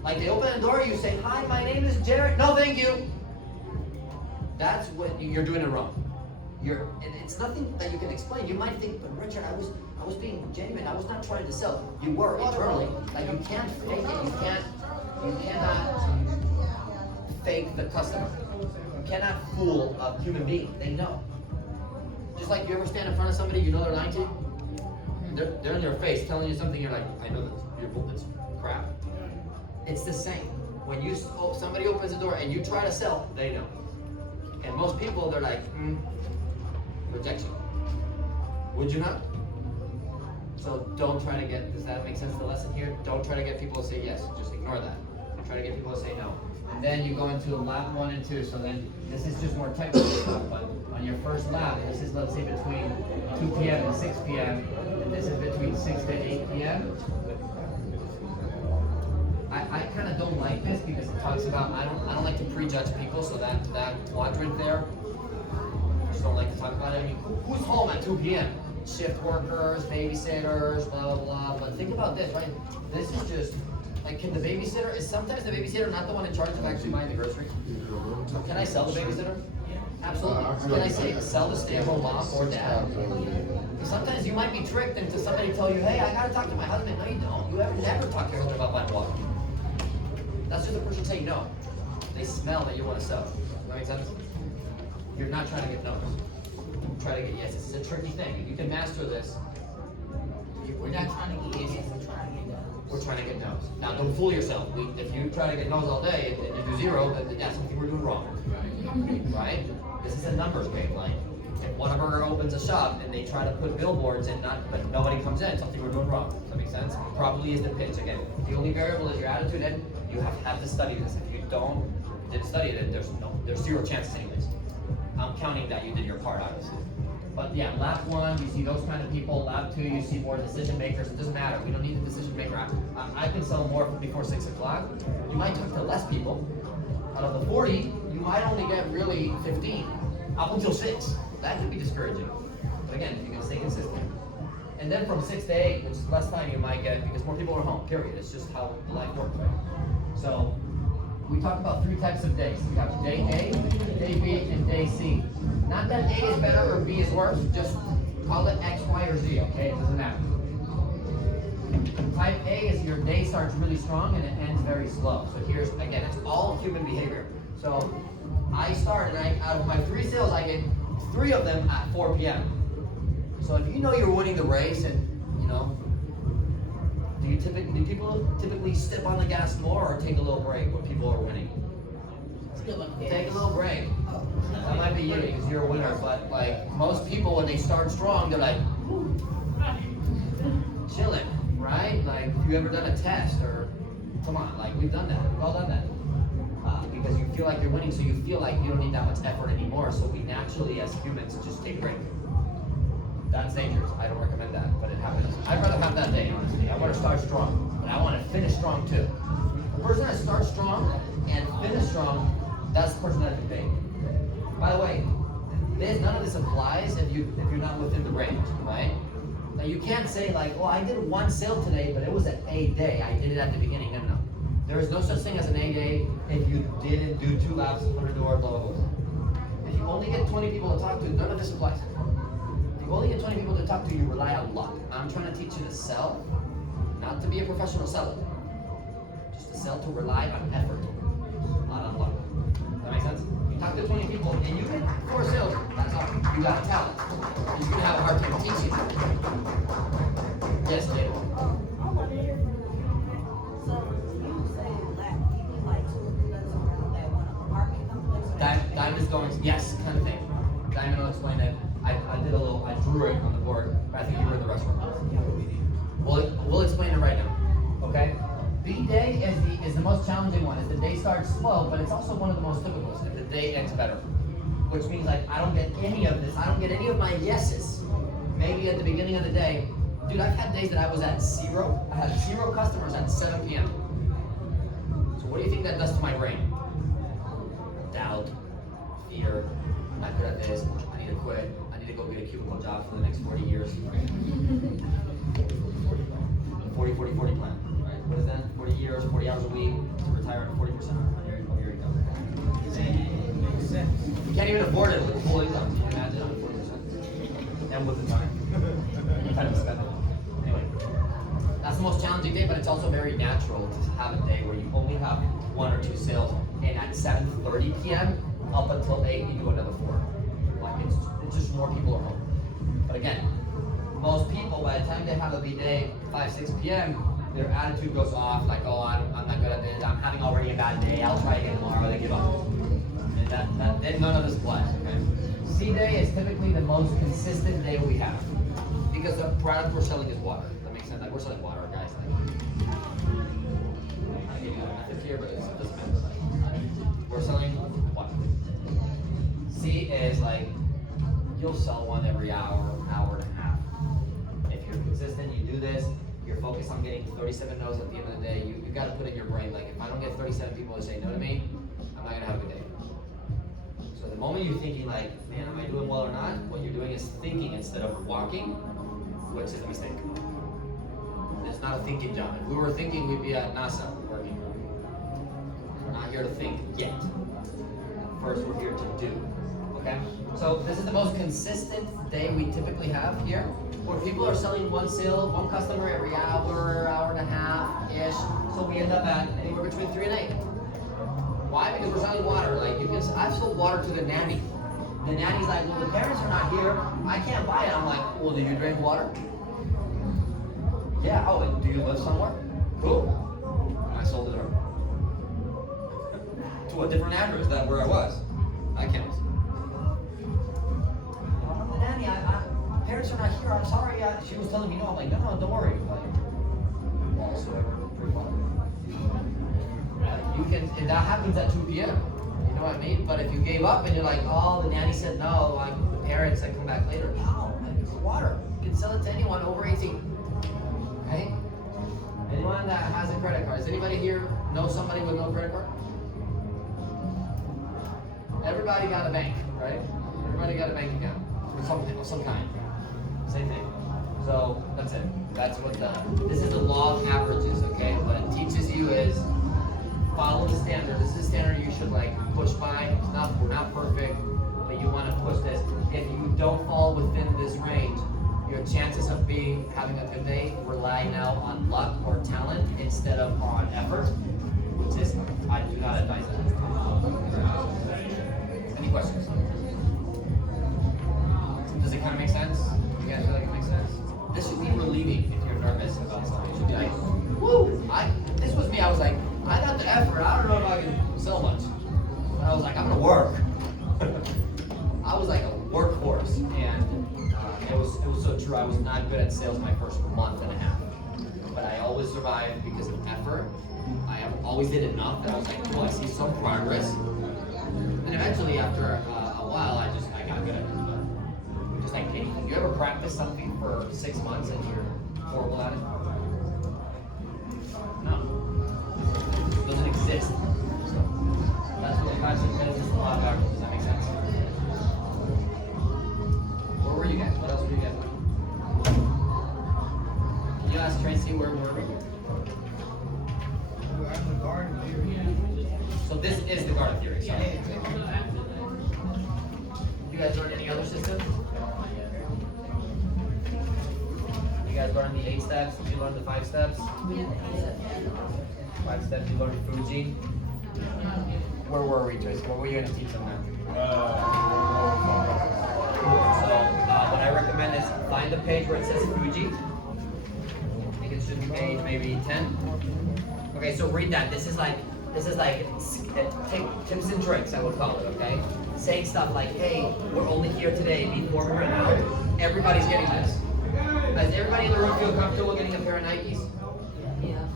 Like they open the door, you say, hi, my name is Jared. No, thank you. That's what you're doing it wrong. And it's nothing that you can explain. You might think, but Richard, I was being genuine. I was not trying to sell. You were internally. Like you can't fake it. You cannot fake the customer. You cannot fool a human being. They know. Just like you ever stand in front of somebody, you know they're lying to you. They're in their face telling you something. You're like, I know that's crap. It's the same. When somebody opens the door and you try to sell, they know. And most people, they're like, rejection. Would you not? So don't try to get, does that make sense, the lesson here? Don't try to get people to say yes, just ignore that. Try to get people to say no. And then you go into lap 1 and 2, so then this is just more technical stuff, but on your first lap, this is, let's say, between 2 p.m. and 6 p.m., and this is between 6 to 8 p.m. I kind of don't like this because it talks about, I don't like to prejudge people, so that quadrant there, I just don't like to talk about it. I mean, who's home at 2 p.m.? Shift workers, babysitters, blah, blah, blah. But think about this, right? This is just, like, can the babysitter, is sometimes the babysitter not the one in charge of actually buying the groceries? So can I sell the babysitter? Absolutely. Can I sell the stay-at-home mom or dad? Because sometimes you might be tricked into somebody tell you, hey, I gotta talk to my husband. No, you don't. You have never talked to your husband about buying water. That's just a person saying no. They smell that you want to sell. Does that make sense? You're not trying to get no's. Try to get yeses. It's a tricky thing. You can master this. We're not trying to get yeses, we're trying to get no's. We're trying to get no's. Now, don't fool yourself. If you try to get no's all day and you do 0, then that's something we're doing wrong. Right? This is a numbers game. Like, if Whataburger opens a shop and they try to put billboards in, but nobody comes in, something we're doing wrong. Does that make sense? Probably is the pitch. Again, the only variable is your attitude, and you have to study this. If you didn't study it, there's 0 chances anyways. I'm counting that you did your part, obviously. But yeah, lap 1, you see those kind of people. Lap 2, you see more decision makers. It doesn't matter. We don't need a decision maker. I can sell more before 6 o'clock. You might talk to less people. Out of the 40, you might only get really 15. Up until 6. That could be discouraging. But again, if you can stay consistent. And then from 6 to 8, which is less time you might get because more people are home, period. It's just how life works, right? So we talk about 3 types of days. We have day A, day B, and day C. Not that A is better or B is worse, just call it X, Y, or Z, okay? It doesn't matter. Type A is your day starts really strong and it ends very slow. So here's, again, it's all human behavior. So I start, and out of my 3 sales, I get 3 of them at 4 p.m. So if you know you're winning the race and, you know, do people typically step on the gas more or take a little break when people are winning? Take a little break. That might be you because you're a winner, but like most people when they start strong, they're like chilling, right? Like have you ever done a test or come on, like we've done that, we've all done that. Because you feel like you're winning, so you feel like you don't need that much effort anymore. So we naturally as humans just take a break. That's dangerous. I don't recommend that, but it happens. I'd rather have that day, honestly. I want to start strong, but I want to finish strong too. The person that starts strong and finish strong, that's the person that can pay. By the way, none of this applies if you're not within the range, right? Now you can't say like, oh, I did one sale today, but it was an A day. I did it at the beginning. No, no, no. There is no such thing as an A day if you didn't do 2 laps, 100 door, blah, blah, blah. If you only get 20 people to talk to, none of this applies. If you only get 20 people to talk to, you rely on luck. I'm trying to teach you to sell, not to be a professional seller. Just to sell, to rely on effort, not on luck. Does that make sense? You talk to 20 people and you get 4 sales, that's all. You got talent. You're gonna have a hard time teaching. Yes, Dave. I want to hear from you. So you say like like 2 or 3 dozen around that one apartment complex? Diamond's going, yes, kind of thing. Diamond will explain it. I drew it on the board, but I think you were in the restaurant. We'll explain it right now, okay? B day is the most challenging one. Is the day starts slow, but it's also one of the most difficult. If the day ends better, which means like I don't get any of this. I don't get any of my yeses. Maybe at the beginning of the day, dude, I've had days that I was at 0. I had 0 customers at 7 p.m. So what do you think that does to my brain? Doubt, fear, I'm not good at this, I need to quit, I need to go get a cubicle job for the next 40 years. 40 plan, right? What is that? 40 years, 40 hours a week, to retire at 40% of your income. Makes sense. You can't even afford it with full income. Can you imagine on 40%? And with the time. Time to spend it. Anyway, that's the most challenging day, but it's also very natural to have a day where you only have 1 or 2 sales, and at 7:30 p.m. up until 8, you do another 4. Like it's just more people are home. But again, most people by the time they have a big day, 5, 6 p.m., their attitude goes off, like, oh, I'm not good at this, I'm having already a bad day, I'll try again tomorrow, they give up. And then none of this applies, okay? C day is typically the most consistent day we have. Because the product we're selling is water. That makes sense. Like we're selling water, guys. Like, I give you a method here, but it doesn't matter. We're selling water. C is like you'll sell one every hour, hour and a half. If you're consistent, you do this. You're focused on getting 37 no's at the end of the day. You got to put in your brain like if I don't get 37 people to say no to me, I'm not gonna have a good day. So the moment you're thinking like, man, am I doing well or not? What you're doing is thinking instead of walking, which is a mistake. It's not a thinking job. If we were thinking, we'd be at NASA working. We're not here to think yet. First, we're here to do. Okay? So this is the most consistent day we typically have here, where people are selling 1 sale, 1 customer every hour, hour and a half-ish. So we end up at anywhere between 3 and 8. Why? Because we're selling water. Like I've sold water to the nanny. The nanny's like, well, the parents are not here. I can't buy it. I'm like, well, do you drink water? Yeah. Oh, and do you live somewhere? Cool. And I sold it to her. To a different address than where I was. I can't. The nanny, parents are not here. I'm sorry. She was telling me no. I'm like, no, don't worry. Like, also drink water. You can, and that happens at 2 p.m. You know what I mean? But if you gave up and you're like, oh, the nanny said no, like the parents that come back later, no, like, it's water. You can sell it to anyone over 18. Okay? Anyone that has a credit card. Does anybody here know somebody with no credit card? Everybody got a bank, right? Everybody got a bank account of some kind. Same thing. So that's it. That's what this is the law of averages, okay? What it teaches you is follow the standard. This is the standard you should like push by. We're not perfect, but you want to push this. If you don't fall within this range, your chances of having a good day rely now on luck or talent instead of on effort, which is I do not advise that. Any questions? Does it kind of make sense? You guys feel like it makes sense? This should be relieving if you're nervous about something. You should be like, woo! This was me. I was like, I got the effort. I don't know if I can sell much. But I was like, I'm gonna work. I was like a workhorse, and it was so true. I was not good at sales my first month and a half, but I always survived because of effort. I always did enough that I was like, oh, I see some progress. And eventually, after a while, I got good at it. Just like anything. You ever practice something for 6 months and you're horrible at it? No. It doesn't exist. So that's what the concept is. It's a lot of averages. Does that make sense? I'm the garden area. So this is the garden theory. So. You guys learn any other systems? You guys learn the 8 steps? Did you learn the 5 steps? 5 steps, you learned Fuji. Where were we, Tracy? What were you going to teach them now? So, what I recommend is find the page where it says Fuji. I think it should be page maybe 10. Okay, so read that. This is like tips and tricks, I would call it, okay? Saying stuff like, hey, we're only here today before we run out. Everybody's getting this. Does everybody in the room feel comfortable getting a pair of Nikes? Yeah.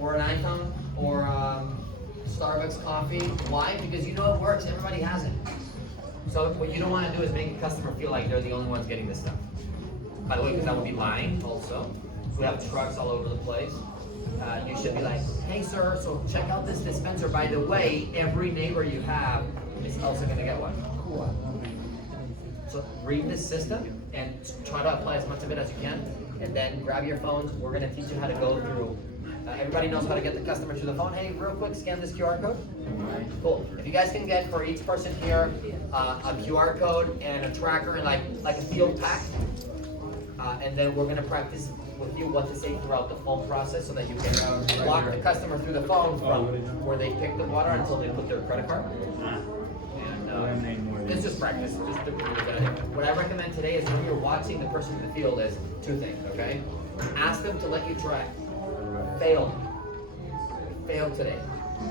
Or an iPhone? Or Starbucks coffee? Why? Because you know it works. Everybody has it. So what you don't want to do is make a customer feel like they're the only ones getting this stuff. By the way, because that would be lying also. We have trucks all over the place. You should be like, hey sir, so check out this dispenser. By the way, every neighbor you have is also going to get one. So read this system and try to apply as much of it as you can. And then grab your phones. We're going to teach you how to go through. Everybody knows how to get the customer through the phone. Hey, real quick, scan this QR code. Cool. If you guys can get for each person here a QR code and a tracker and like a field pack. And then we're going to practice with you what to say throughout the phone process so that you can walk the customer through the phone from where they pick the water until they put their credit card. And this is practice. What I recommend today is when you're watching the person in the field is 2 things, okay? Ask them to let you try. Fail today.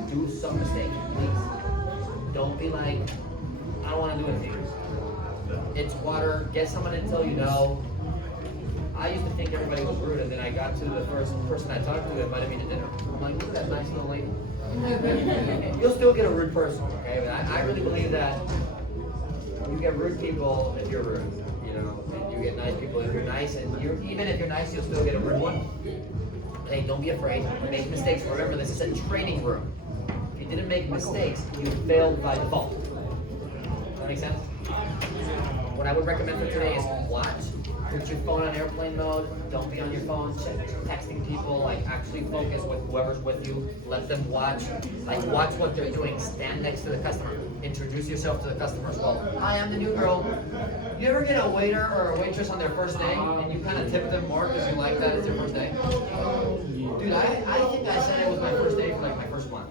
Do some mistakes, please. Don't be like, I don't want to do anything. It's water. Get someone to tell you no. I used to think everybody was rude, and then I got to the first person I talked to that invited me to dinner. I'm like, look at that nice little lady. You'll still get a rude person, okay? But I really believe that you get rude people if you're rude, you know, and you get nice people if you're nice, and even if you're nice, you'll still get a rude one. Hey, don't be afraid. Make mistakes. Remember, this is a training room. If you didn't make mistakes, you failed by default. Does that make sense? What I would recommend for today is watch. Put your phone on airplane mode. Don't be on your phone texting people. Like, actually focus with whoever's with you. Let them watch. Like, watch what they're doing. Stand next to the customer. Introduce yourself to the customer as well. Hi, I'm the new girl. You ever get a waiter or a waitress on their first day and you kind of tip them more because you like that as their first day? Dude, I think I said it was my first day for like my first month.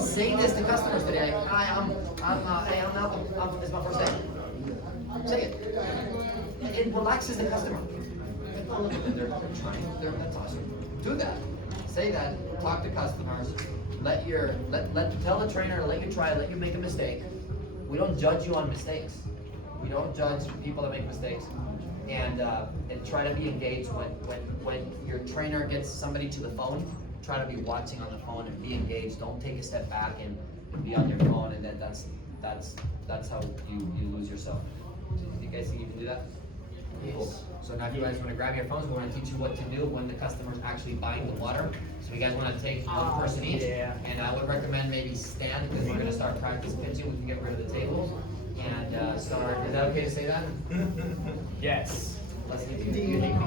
Say this to customers today. Like, hi, I'm Malcolm. It's my first day. Say it. It relaxes the customer. Oh, look at them. They're trying. That's awesome. Do that. Say that. Talk to customers. Tell the trainer to let you try. Let you make a mistake. We don't judge you on mistakes. We don't judge people that make mistakes. And try to be engaged when your trainer gets somebody to the phone. Try to be watching on the phone and be engaged. Don't take a step back and be on your phone. And then that's how you lose yourself. Do you guys think you can do that? Cool. So now if you guys want to grab your phones, we're going to teach you what to do when the customer's actually buying the water. So you guys want to take one person each. And I would recommend maybe stand because we're going to start practice pitching. We can get rid of the tables. And start, is that okay to say that? Yes. Leslie, do you hate me?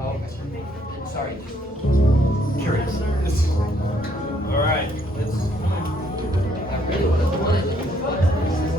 Oh, okay. Sorry. Curious. All right. Let's. I really want to.